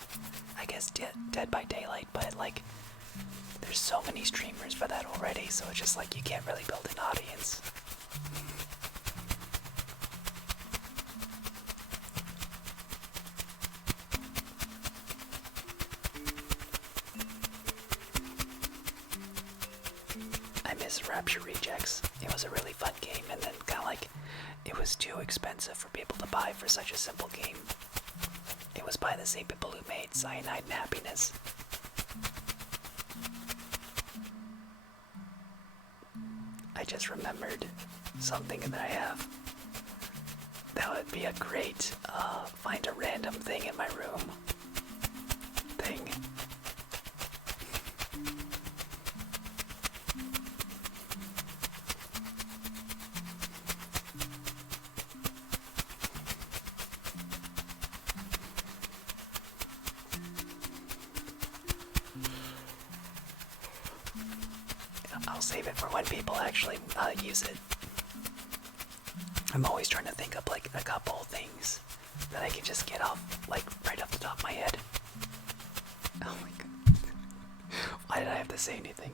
I guess Dead by Daylight, but like, there's so many streamers for that already, so it's just like you can't really build an audience. I miss Rapture Rejects. It was a really fun game, and then kind of like, it was too expensive for people to buy for such a simple game. It was by the same people who made Cyanide and Happiness. I just remembered something that I have. That would be a great, find a random thing in my room thing. I'll save it for when people actually use it. I'm always trying to think up like a couple things that I can just get off, like right off the top of my head. Oh my god. Why did I have to say anything?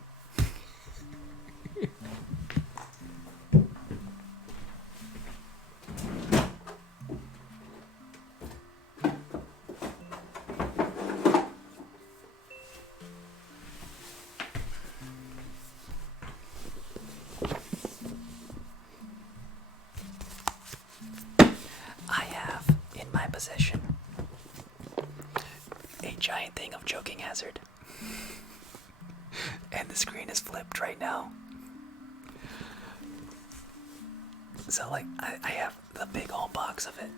giant thing of choking hazard. And the screen is flipped right now. So like, I have the big old box of it.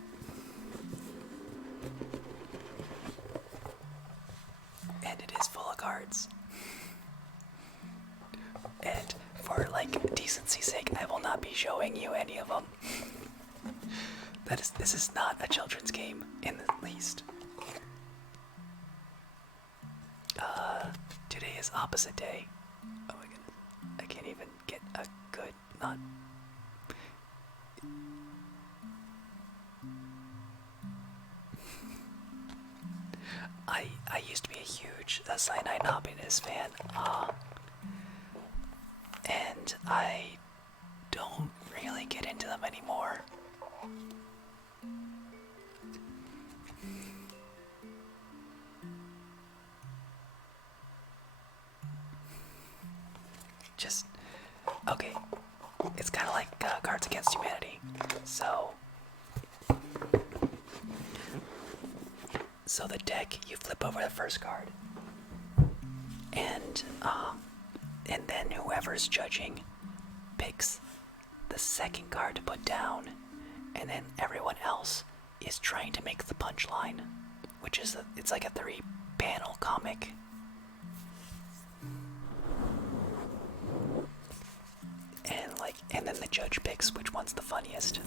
And it is full of cards. And for like decency's sake, I will not be showing you any of them. This is not a children's game in the least. Today is opposite day. Oh my goodness. I can't even get a good, not... I used to be a huge Cyanide and Happiness fan, and I don't really get into them anymore. Just, okay, it's kind of like Cards Against Humanity, so the deck, you flip over the first card, and then whoever's judging picks the second card to put down, and then everyone else is trying to make the punchline, which is it's like a 3-panel comic. And then the judge picks which one's the funniest.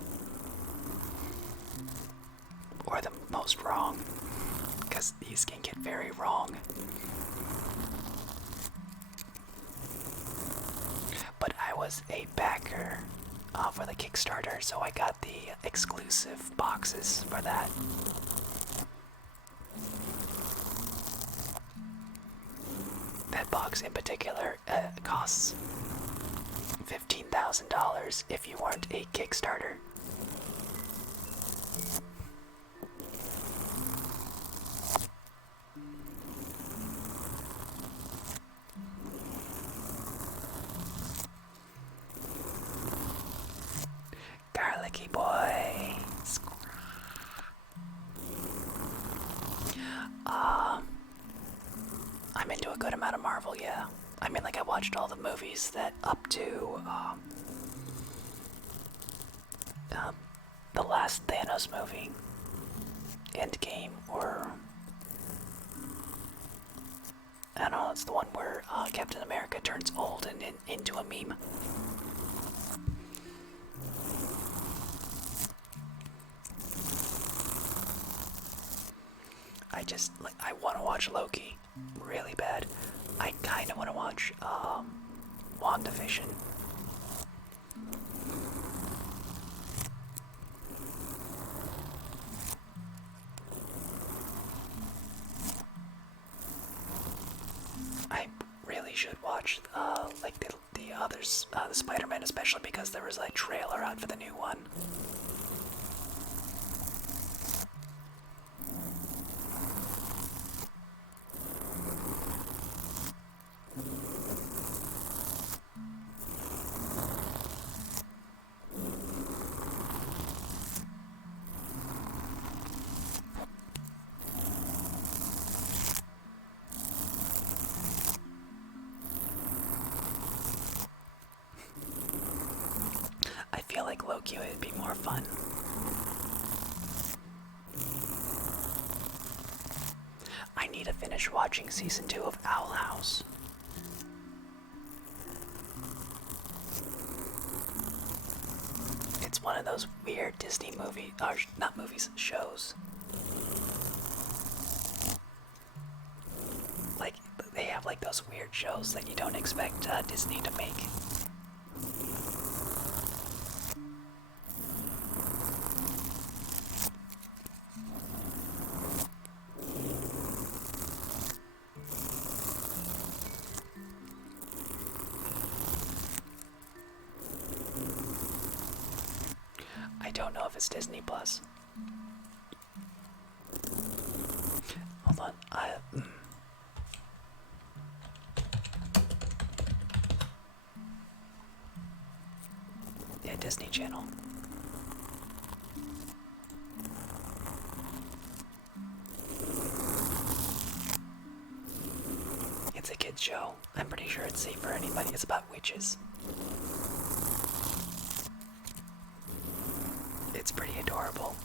Or the most wrong. Because these can get very wrong. But I was a backer for the Kickstarter, so I got the exclusive boxes for that. That box in particular costs $15,000 if you weren't a Kickstarter. Garlicky boy. I'm into a good amount of Marvel, yeah. I mean, like, I watched all the movies that up to the last Thanos movie, Endgame, or I don't know, it's the one where Captain America turns old and into a meme. I want to watch Loki really bad. I kind of want to watch WandaVision. I really should watch like the others, the Spider-Man especially, because there was a trailer out for the new one. I feel like Loki would be more fun. I need to finish watching season 2 of Owl House. It's one of those weird Disney movies, or not movies, shows. Like, they have like those weird shows that you don't expect Disney to make. I don't know if it's Disney Plus. Hold on, yeah, Disney Channel. kids show. I'm pretty sure it's safe for anybody. It's about witches. It's pretty adorable.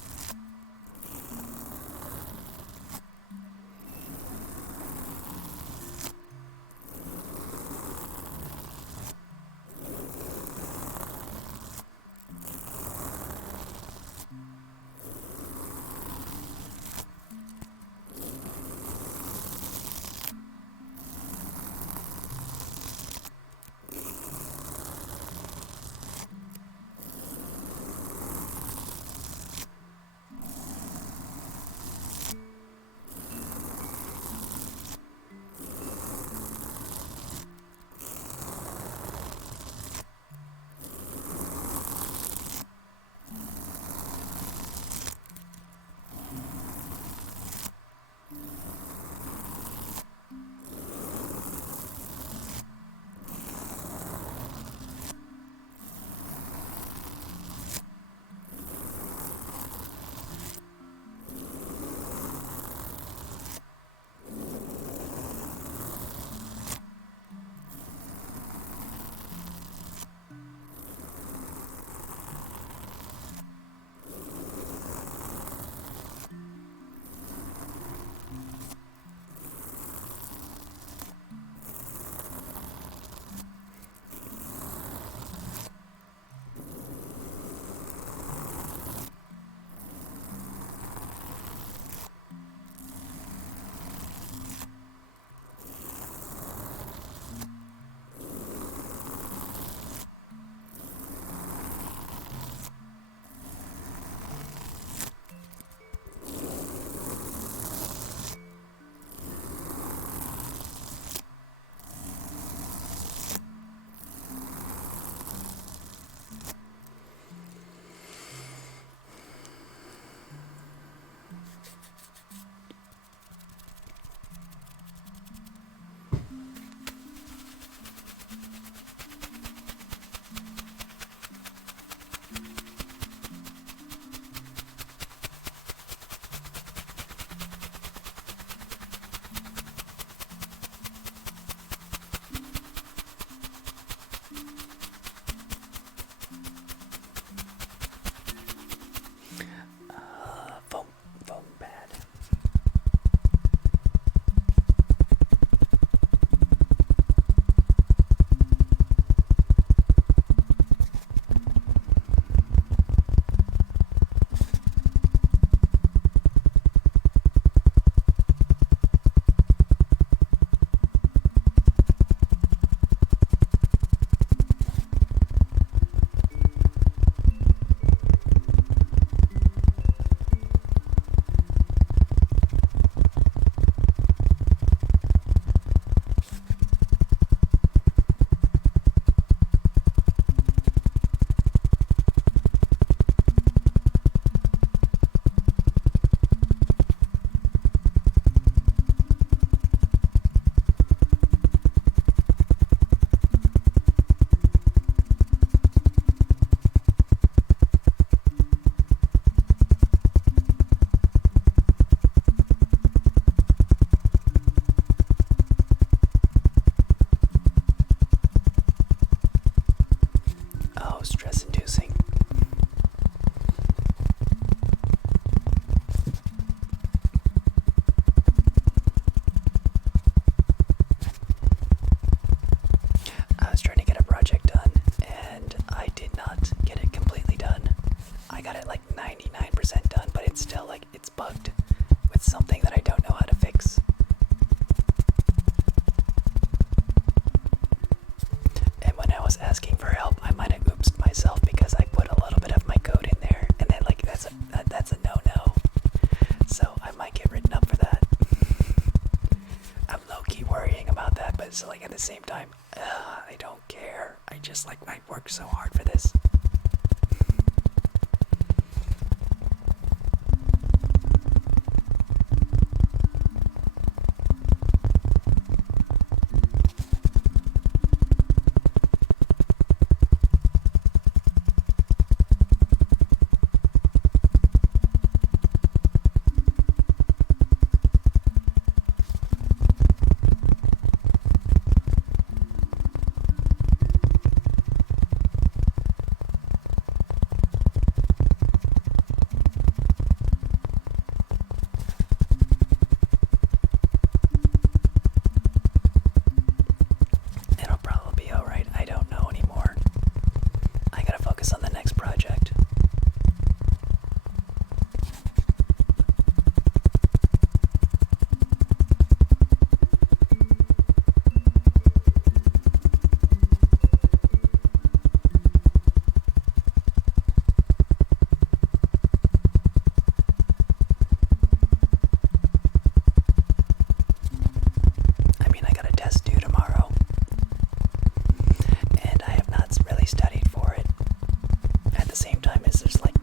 the same time, is there's like,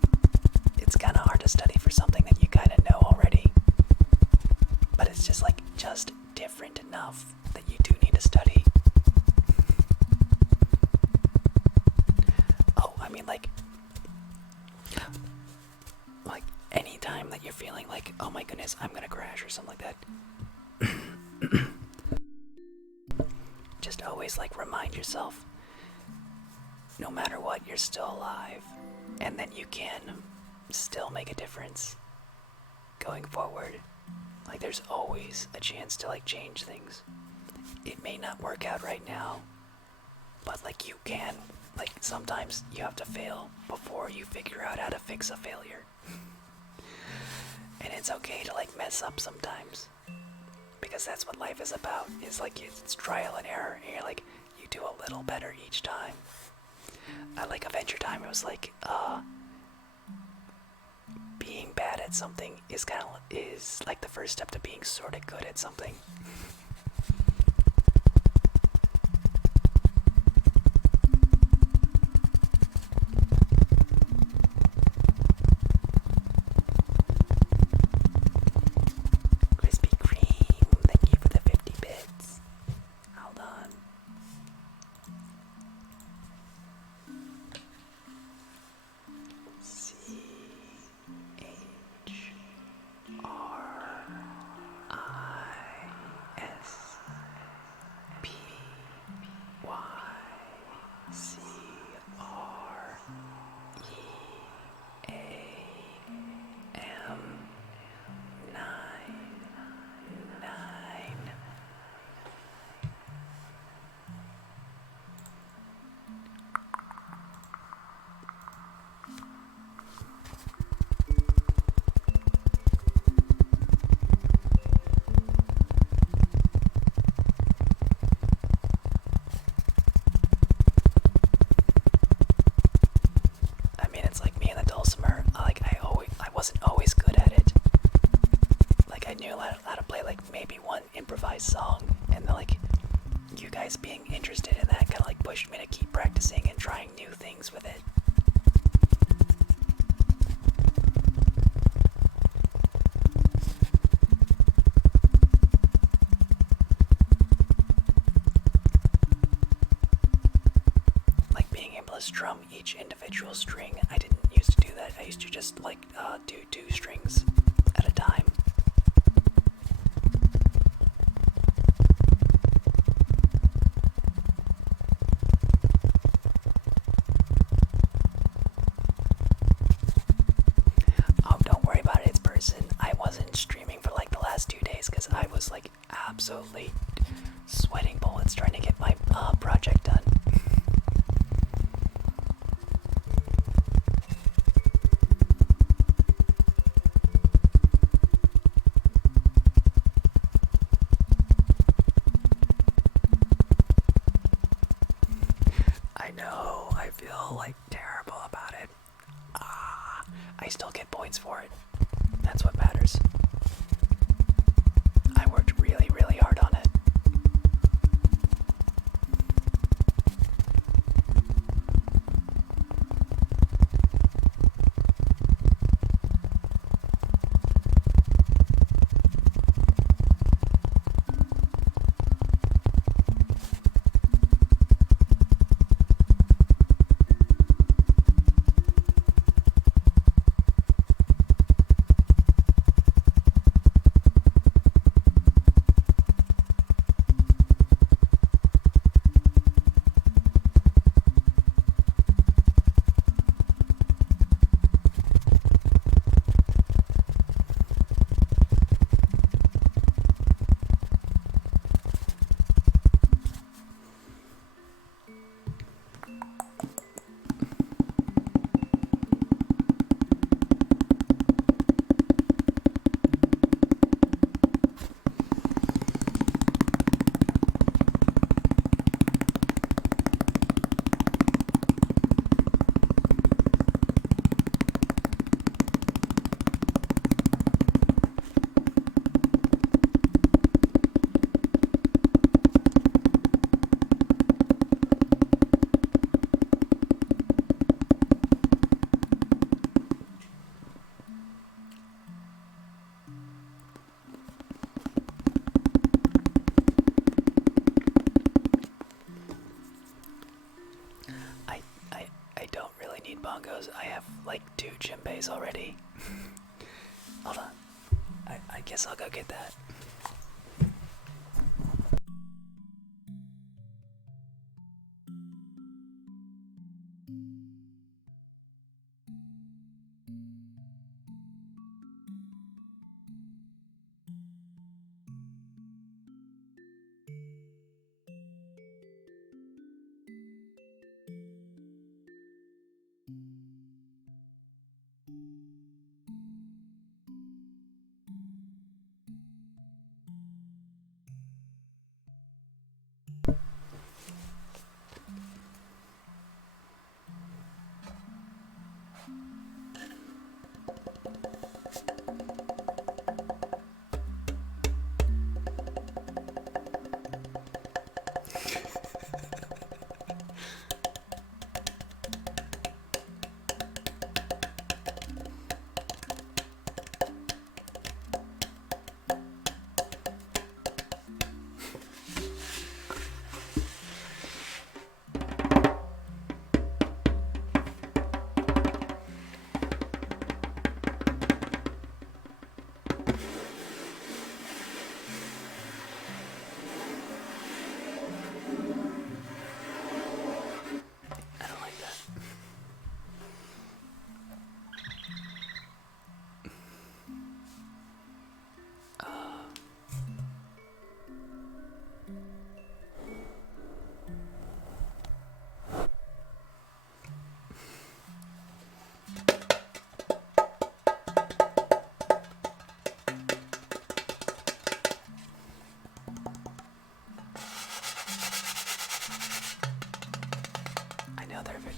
it's kind of hard to study for something that you kind of know already. But it's just like, just different enough that you do need to study. Oh, I mean, like anytime that you're feeling like, oh my goodness, I'm gonna crash or something like that, just always like remind yourself, no matter what, you're still alive, and then you can still make a difference going forward. Like, there's always a chance to like change things. It may not work out right now, but like you can, like sometimes you have to fail before you figure out how to fix a failure. And it's okay to like mess up sometimes, because that's what life is about. It's like, it's trial and error, and you're like, you do a little better each time. I like Adventure Time, it was like, being bad at something is like the first step to being sort of good at something. Krispy Kreme, thank you for the 50 bits. Hold on. Song, and like you guys being interested in that kind of like pushed me to keep practicing and trying new things with it. Like being able to strum each individual string, I didn't used to do that. I used to just like do 2 strings at a time. Absolutely sweating bullets trying to get my project done. I know, I feel like terrible about it. I still get points for it. That's what matters. I worked really, really hard on it. have like 2 djembes already. Hold on. I guess I'll go get that.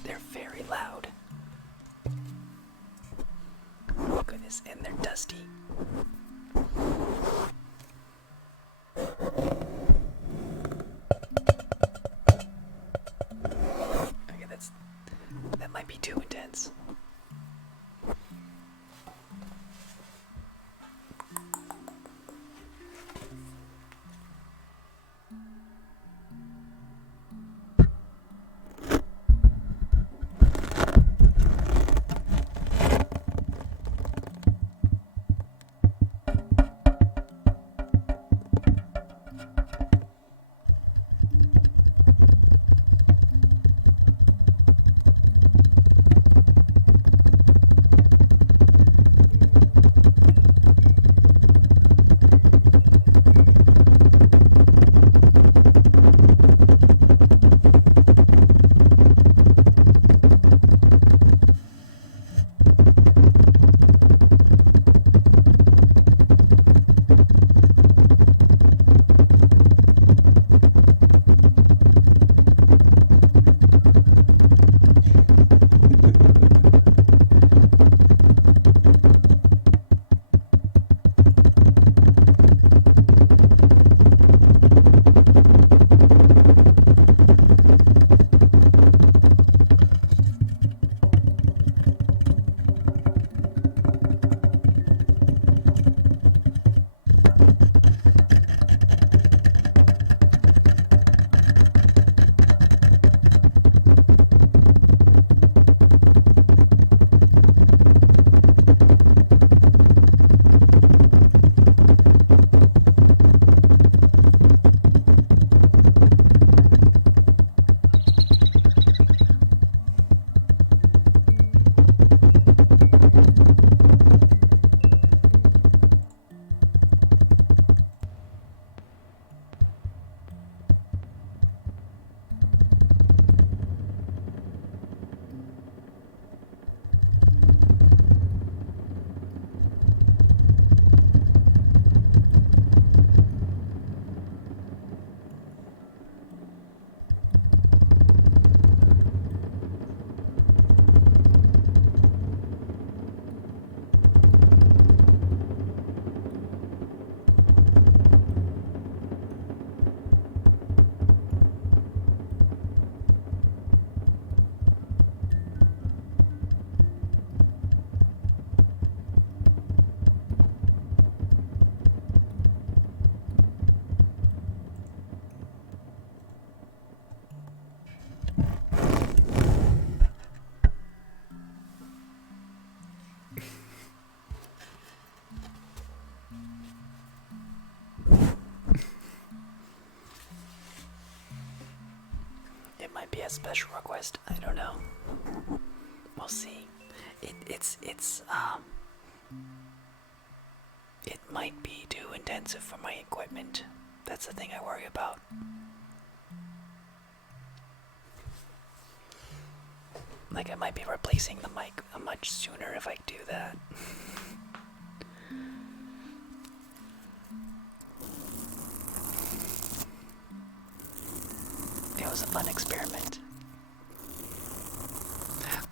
They're very loud. Oh goodness, and they're dusty. Okay, that might be too intense. a special request. I don't know. We'll see. It might be too intensive for my equipment. That's the thing I worry about. Like, I might be replacing the mic much sooner if I do that. It was a fun experiment.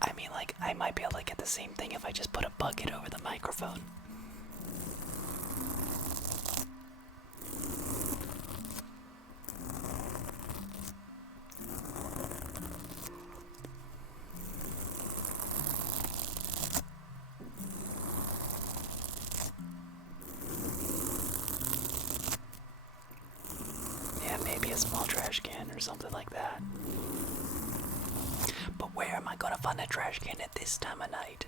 I mean, like, I might be able to get the same thing if I just put a bucket over the microphone. Yeah, maybe a small trash can or something like that. But where am I gonna find a trash can at this time of night?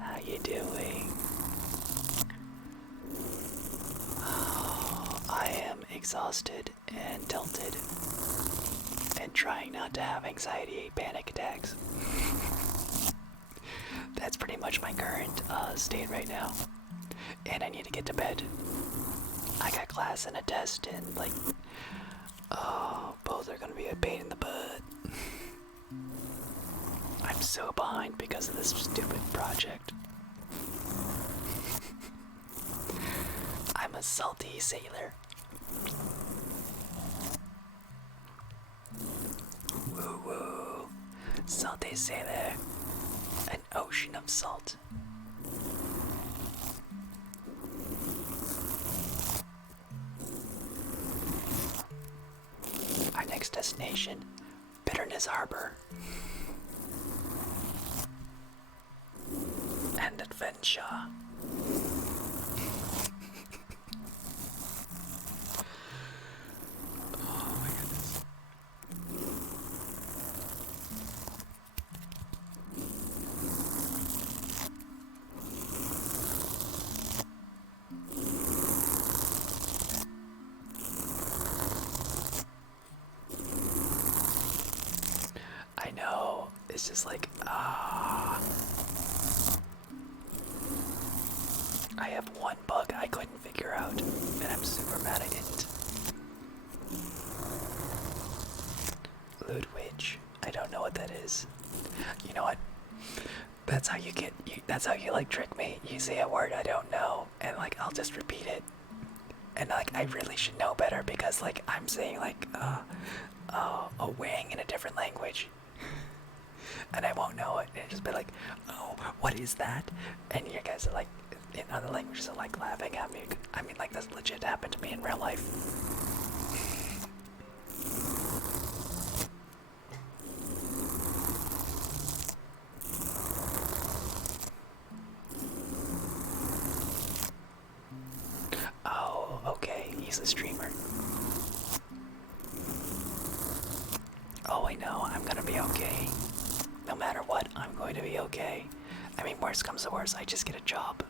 How you doing? Oh, I am exhausted and tilted and trying not to have anxiety panic attacks. That's pretty much my current state right now. And I need to get to bed. I got class and a test and like, oh, both are gonna be a pain in the butt. I'm so behind because of this stupid project. I'm a salty sailor. Woo woo. Salty sailor. An ocean of salt. Our next destination, Bitterness Harbor. And adventure. Oh my goodness. I know, it's just like, I have one bug I couldn't figure out, and I'm super mad I didn't. Ludwig. I don't know what that is. You know what? That's how you get, that's how you like trick me. You say a word I don't know, and like I'll just repeat it. And like I really should know better because like I'm saying like a wang in a different language. And I won't know it, and just be like, oh, what is that? And you guys are like, in other languages are like laughing at me. I mean, like, that's legit happened to me in real life. Oh, okay, he's a streamer. Oh, I know, I'm gonna be okay. No matter what, I'm going to be okay. I mean, worst comes to worst, I just get a job.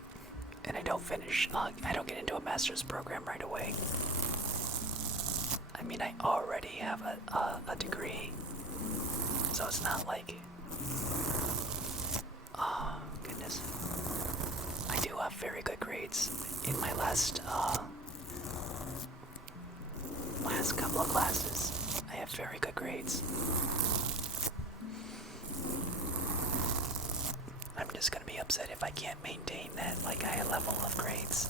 And I don't finish, I don't get into a master's program right away. I mean, I already have a degree. So it's not like, oh, goodness. I do have very good grades in my last couple of classes. I have very good grades. I'm just gonna be upset if I can't maintain that like high level of grades.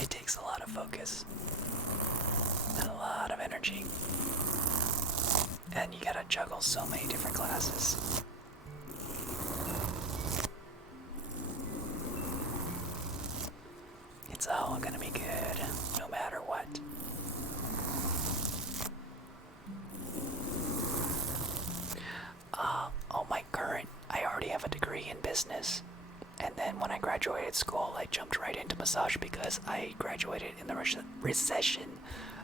It takes a lot of focus and a lot of energy, and you gotta juggle so many different classes. It's all gonna be good, no matter what. degree in business. And then when I graduated school, I jumped right into massage because I graduated in the recession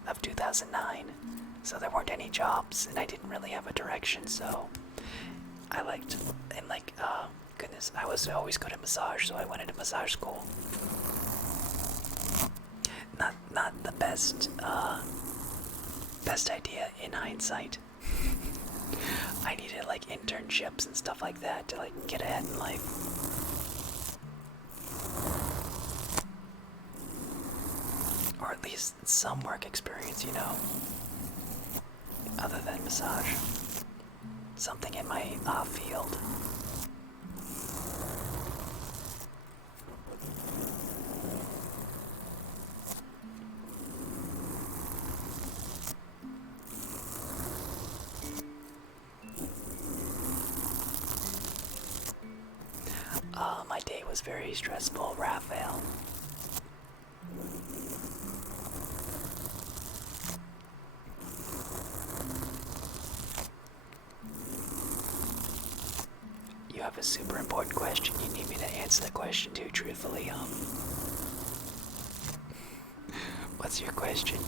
of 2009. So there weren't any jobs, and I didn't really have a direction, so I liked, and like, goodness, I was always good at massage, so I went into massage school. Not the best idea in hindsight. I needed like internships and stuff like that to like get ahead in life. Or at least some work experience, you know, other than massage. Something in my field. My day was very stressful, Raphael. You have a super important question. You need me to answer the question too, truthfully. What's your question?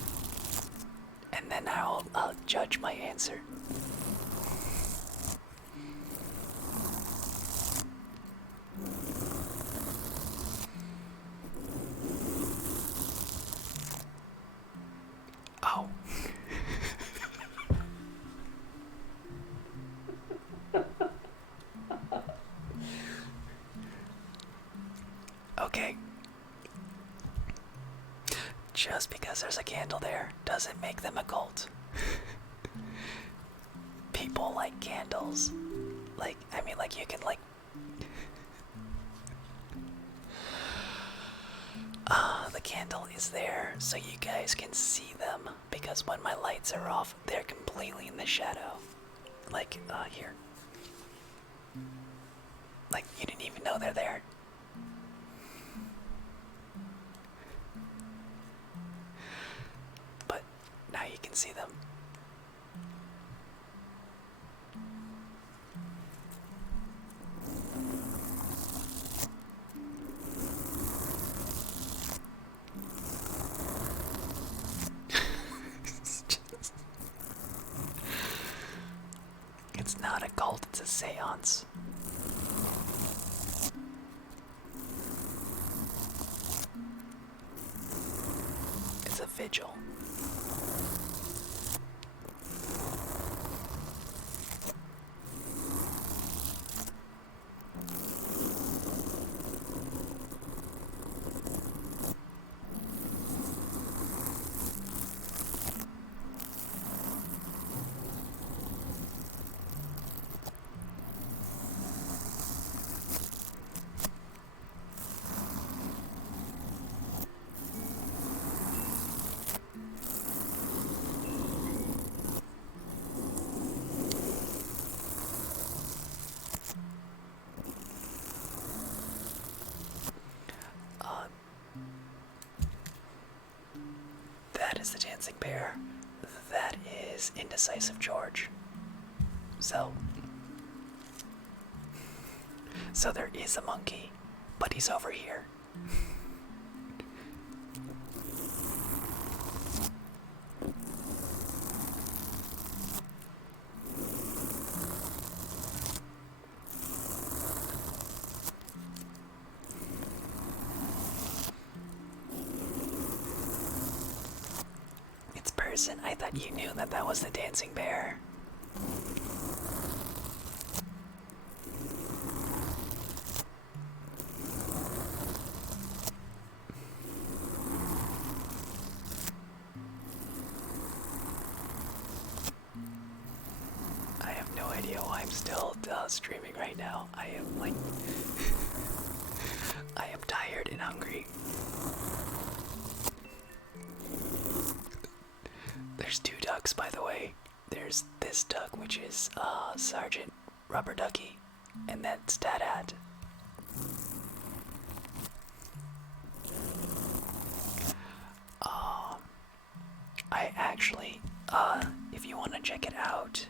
And then I'll judge my answer. Oh. Okay. Just because there's a candle there doesn't make them a cult. People like candles. Like, I mean, like, you can, like... the candle is there so you guys can see them, because when my lights are off, they're completely in the shadow. Like, here. Like, you didn't even know they're there. But now you can see them. It's not a cult, it's a seance. It's a vigil. That is the Dancing Bear. That is Indecisive George. So there is a monkey, but he's over here. I thought you knew that that was the Dancing Bear. I have no idea why I'm still streaming right now. I am like... I am tired and hungry. There's two ducks, by the way. There's this duck, which is Sergeant Rubber Ducky, and that's Dad. I actually, if you want to check it out,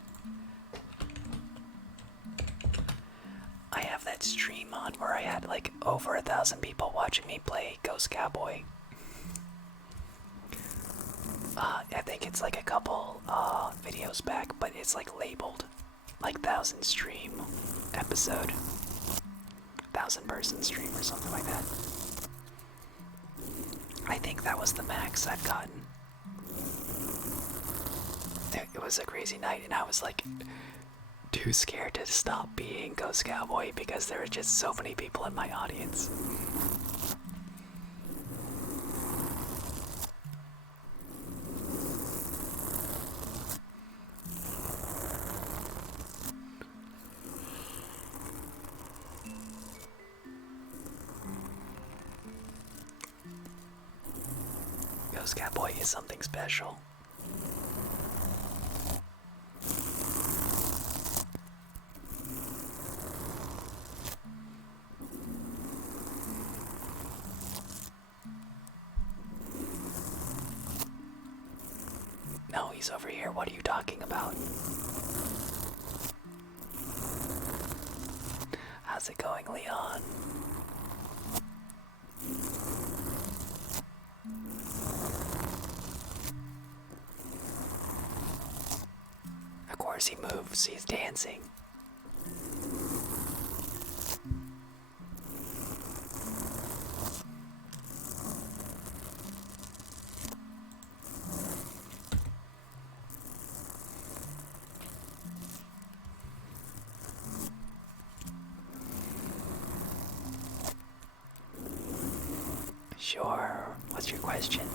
I have that stream on where I had like over 1,000 people watching me play Ghost Cowboy. I think it's like a couple videos back, but it's like labeled like 1,000 stream episode, 1,000-person stream or something like that. I think that was the max I've gotten. It was a crazy night, and I was like too scared to stop being Ghost Cowboy because there were just so many people in my audience. Ghost Cowboy is something special. No, he's over here. What are you talking about? How's it going, Leon? Of course he moves. He's dancing. Sure. What's your question?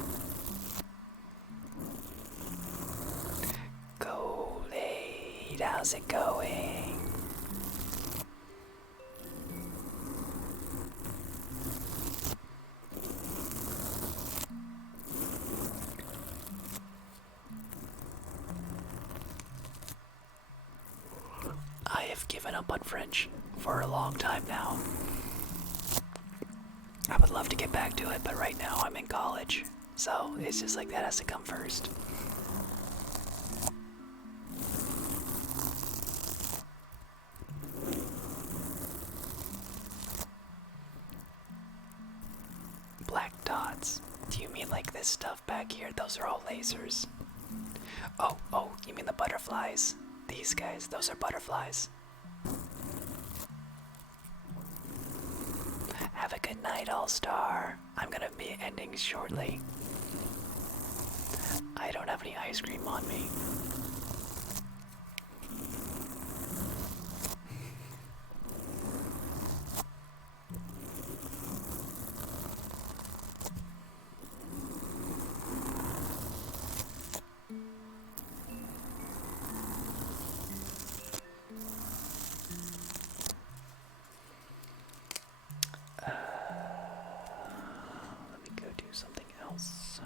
Go late. How's it going? I have given up on French for a long time now. I would love to get back to it, but right now I'm in college, so it's just like that has to come first. Black dots. Do you mean like this stuff back here? Those are all lasers. Oh, you mean the butterflies? These guys, those are butterflies. Have a good night, All-Star. I'm gonna be ending shortly. I don't have any ice cream on me. Let me go do something else.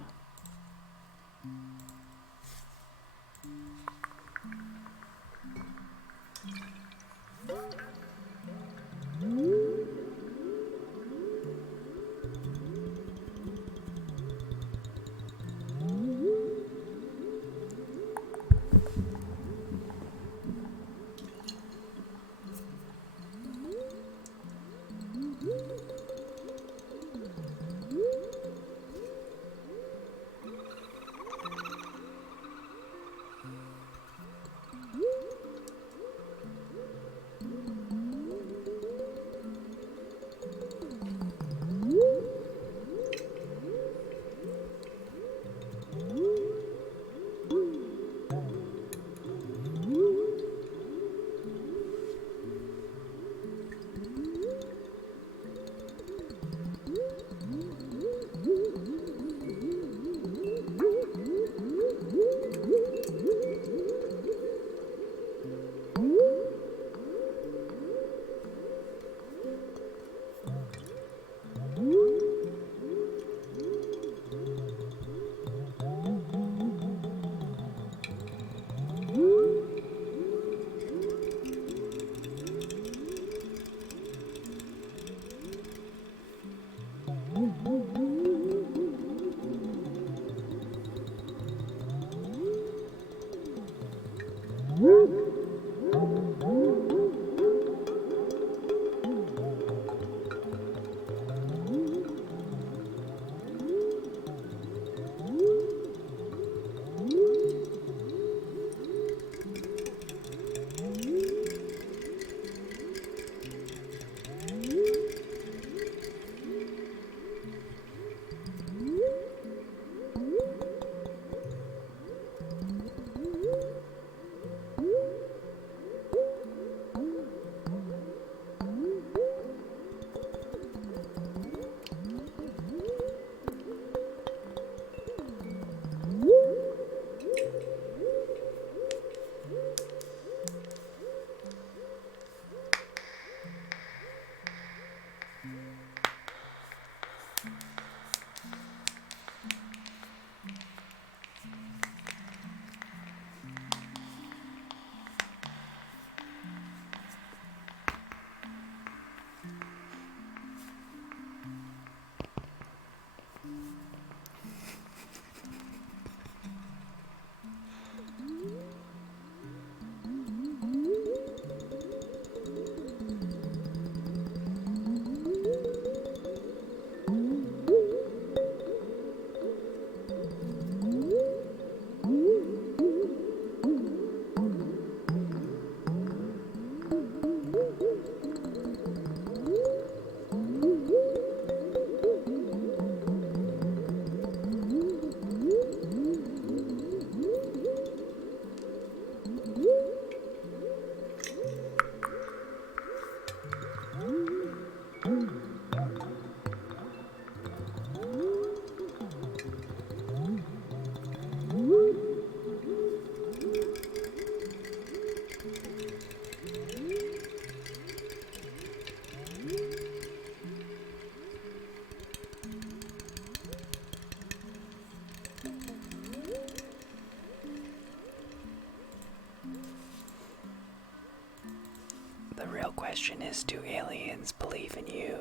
The real question is, do aliens believe in you?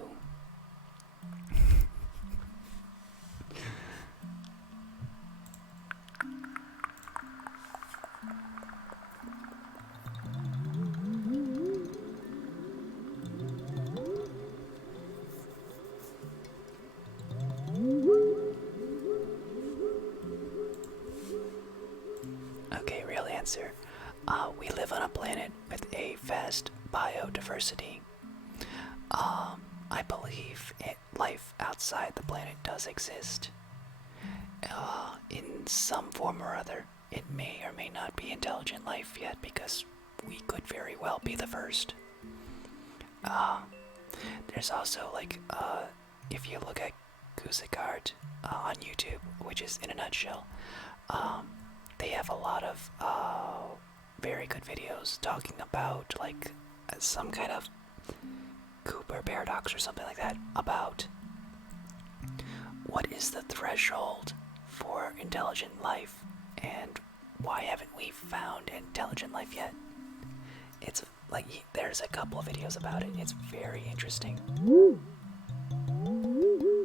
Okay, real answer. We live on a planet with a vast biodiversity. I believe life outside the planet does exist. In some form or other. It may or may not be intelligent life yet, because we could very well be the first. There's also, like, if you look at Kuzikart on YouTube, which is in a nutshell, they have a lot of very good videos talking about, like, some kind of Cooper paradox or something like that, about what is the threshold for intelligent life and why haven't we found intelligent life yet. It's like, there's a couple of videos about it. It's very interesting.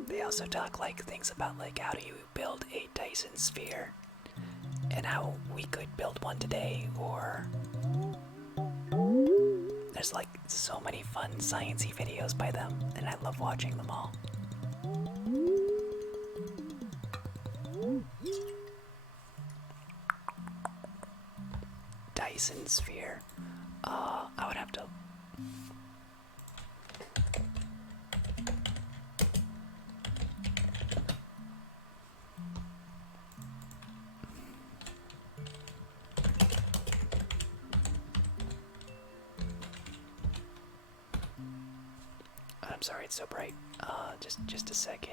They also talk, like, things about, like, how do you build a Dyson sphere and how we could build one today, or there's, like, so many fun sciencey videos by them, and I love watching them all. Dyson sphere. I would have to. I'm sorry, it's so bright. Just a second.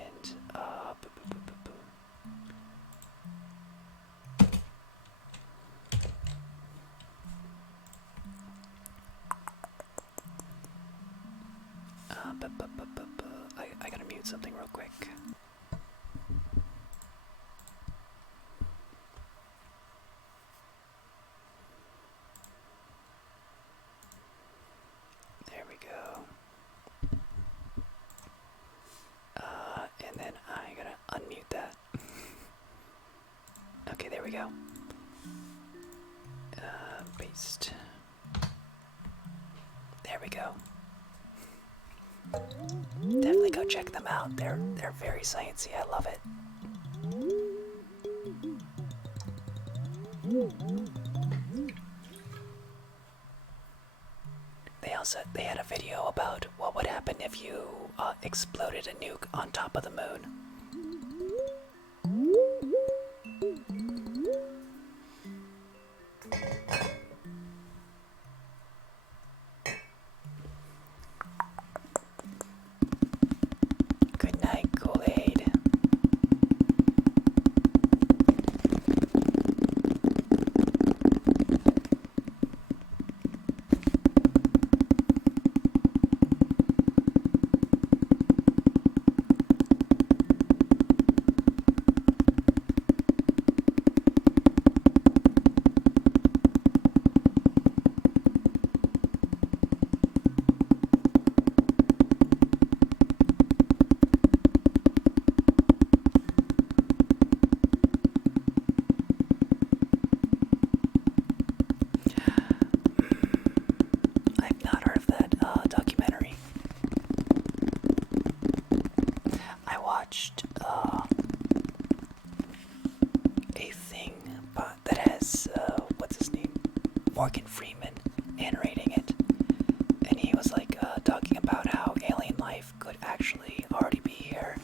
I gotta mute something real quick. There we go. And then I gotta unmute that. Okay, there we go. Paste. There we go. Definitely go check them out. They're very sciencey. I love it. They had a video about what would happen if you exploded a nuke on top of the moon. Good night, Kool-Aid. Morgan Freeman narrating it, and he was like talking about how alien life could actually already be here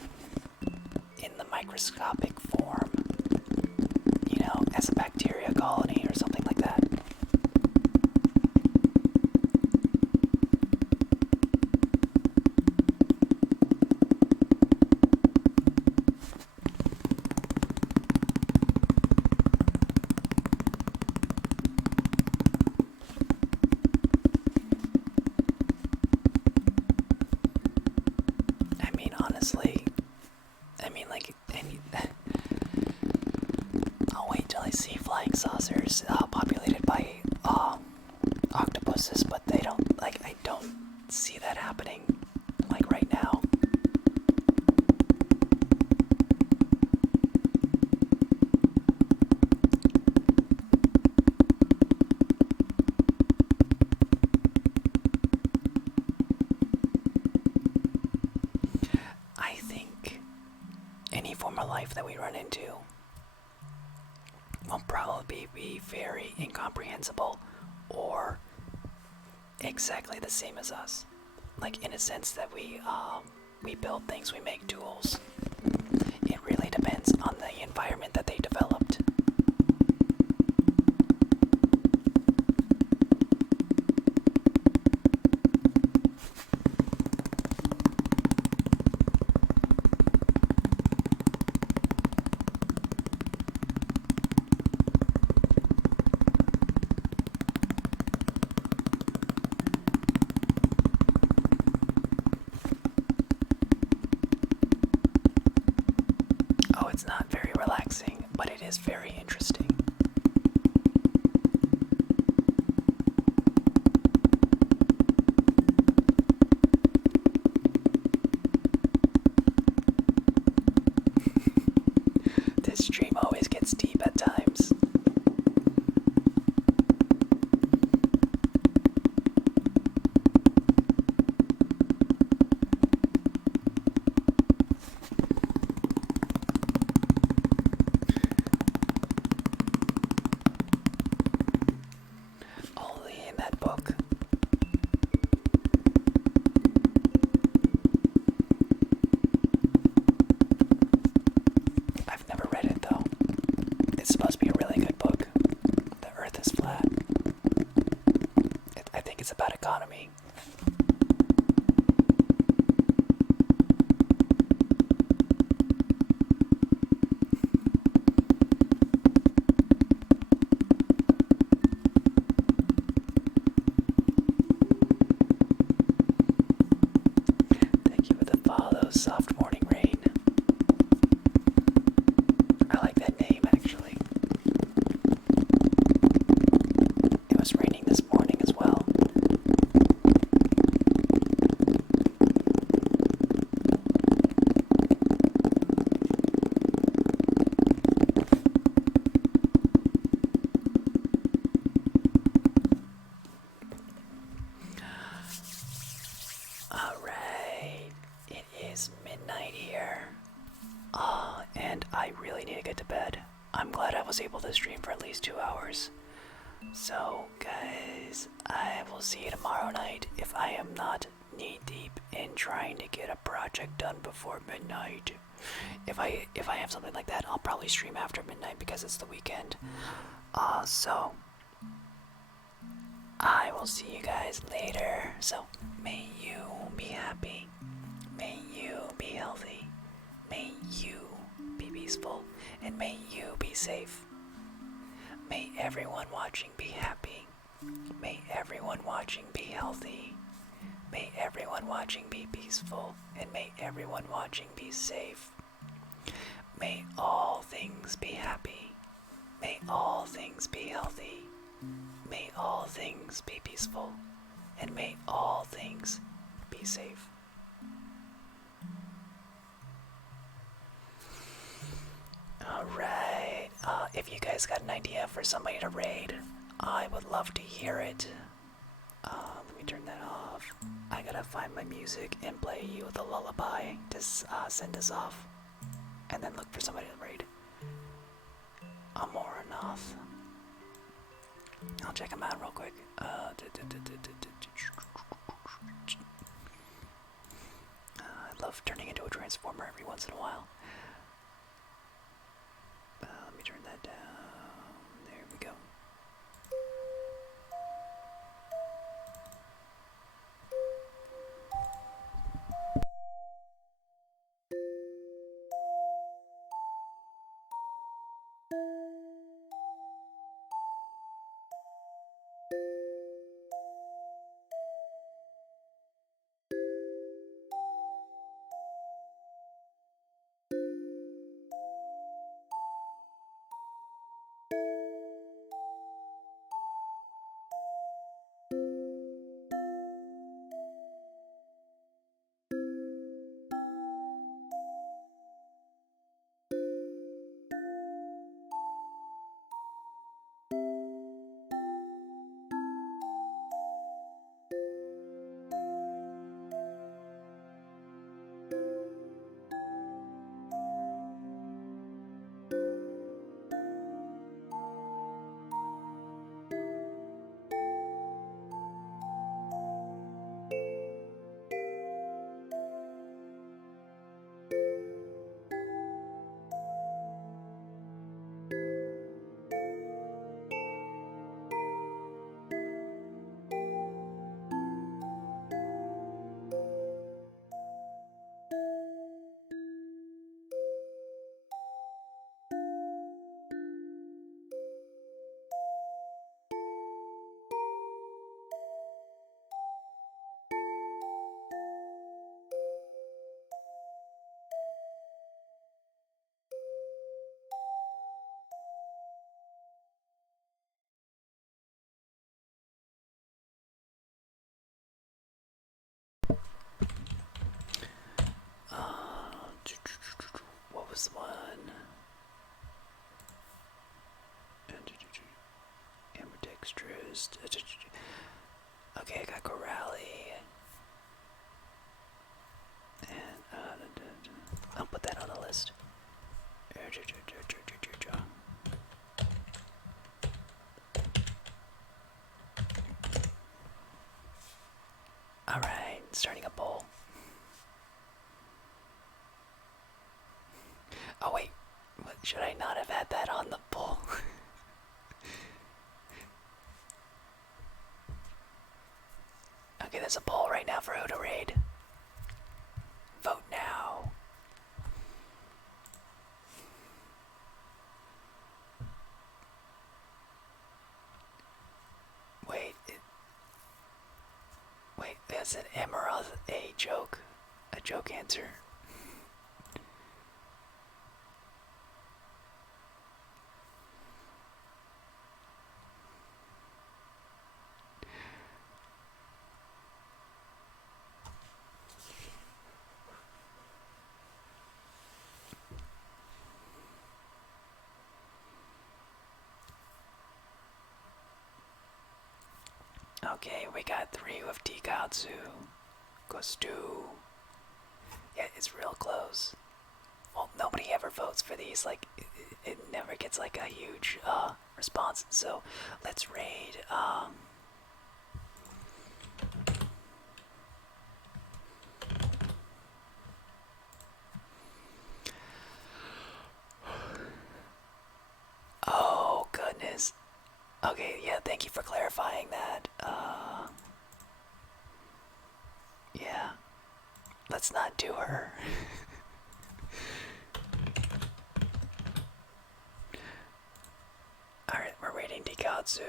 in the microscopic form, you know, as a bacteria colony or something like that. honestly, I mean, like, I'll wait till I see flying saucers populated by octopuses, but they don't, like, I don't see that happening, like, right now. I think any form of life that we run into will probably be very incomprehensible or exactly the same as us. Like, in a sense that we build things, we make tools. It really depends on the environment that they developed. Oh, it's not very relaxing, but it is very interesting. This stream always gets deep at times. Only in that book. I've never read it though. It's supposed to be a really good book. The Earth is flat. I think it's about economy. Thank you for the follow, Soft Morning Rain. I like that name actually. It was raining this morning as well. Alright, it is midnight here. And I really need to get to bed. I'm glad I was able to stream for at least 2 hours. So, guys, I will see you tomorrow night if I am not knee deep in trying to get a project done before midnight. If I have something like that, I'll probably stream after midnight because it's the weekend. So I will see you guys later. So may you be happy. May you be healthy. May you be peaceful. And may you be safe. May everyone watching be happy. May everyone watching be healthy. May everyone watching be peaceful. And may everyone watching be safe. May all things be happy. May all things be healthy. May all things be peaceful. And may all things be safe. Alright, if you guys got an idea for somebody to raid, I would love to hear it. Let me turn that off. I gotta find my music and play you with a lullaby to send us off. And then look for somebody to raid. Amoranath. I'll check him out real quick. I love turning into a transformer every once in a while. Let me turn that down. There we go. Oh wait, should I not have had that on the poll? Okay, there's a poll right now for who to raid. Vote now. Wait, wait, is an Emerald a joke? A joke answer? Okay, we got 3 with Tikatsu. Gostu. Yeah, it's real close. Well, nobody ever votes for these. Like, it never gets like a huge response. So let's raid. Oh goodness. Okay, yeah. Thank you for clarifying that. Yeah. Let's not do her. Alright, we're raiding Tikatsu.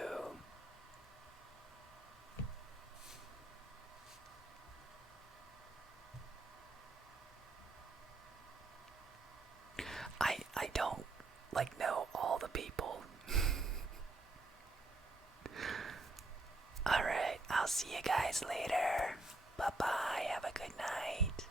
I don't like know all the people. Alright, I'll see you guys later. Bye bye, have a good night.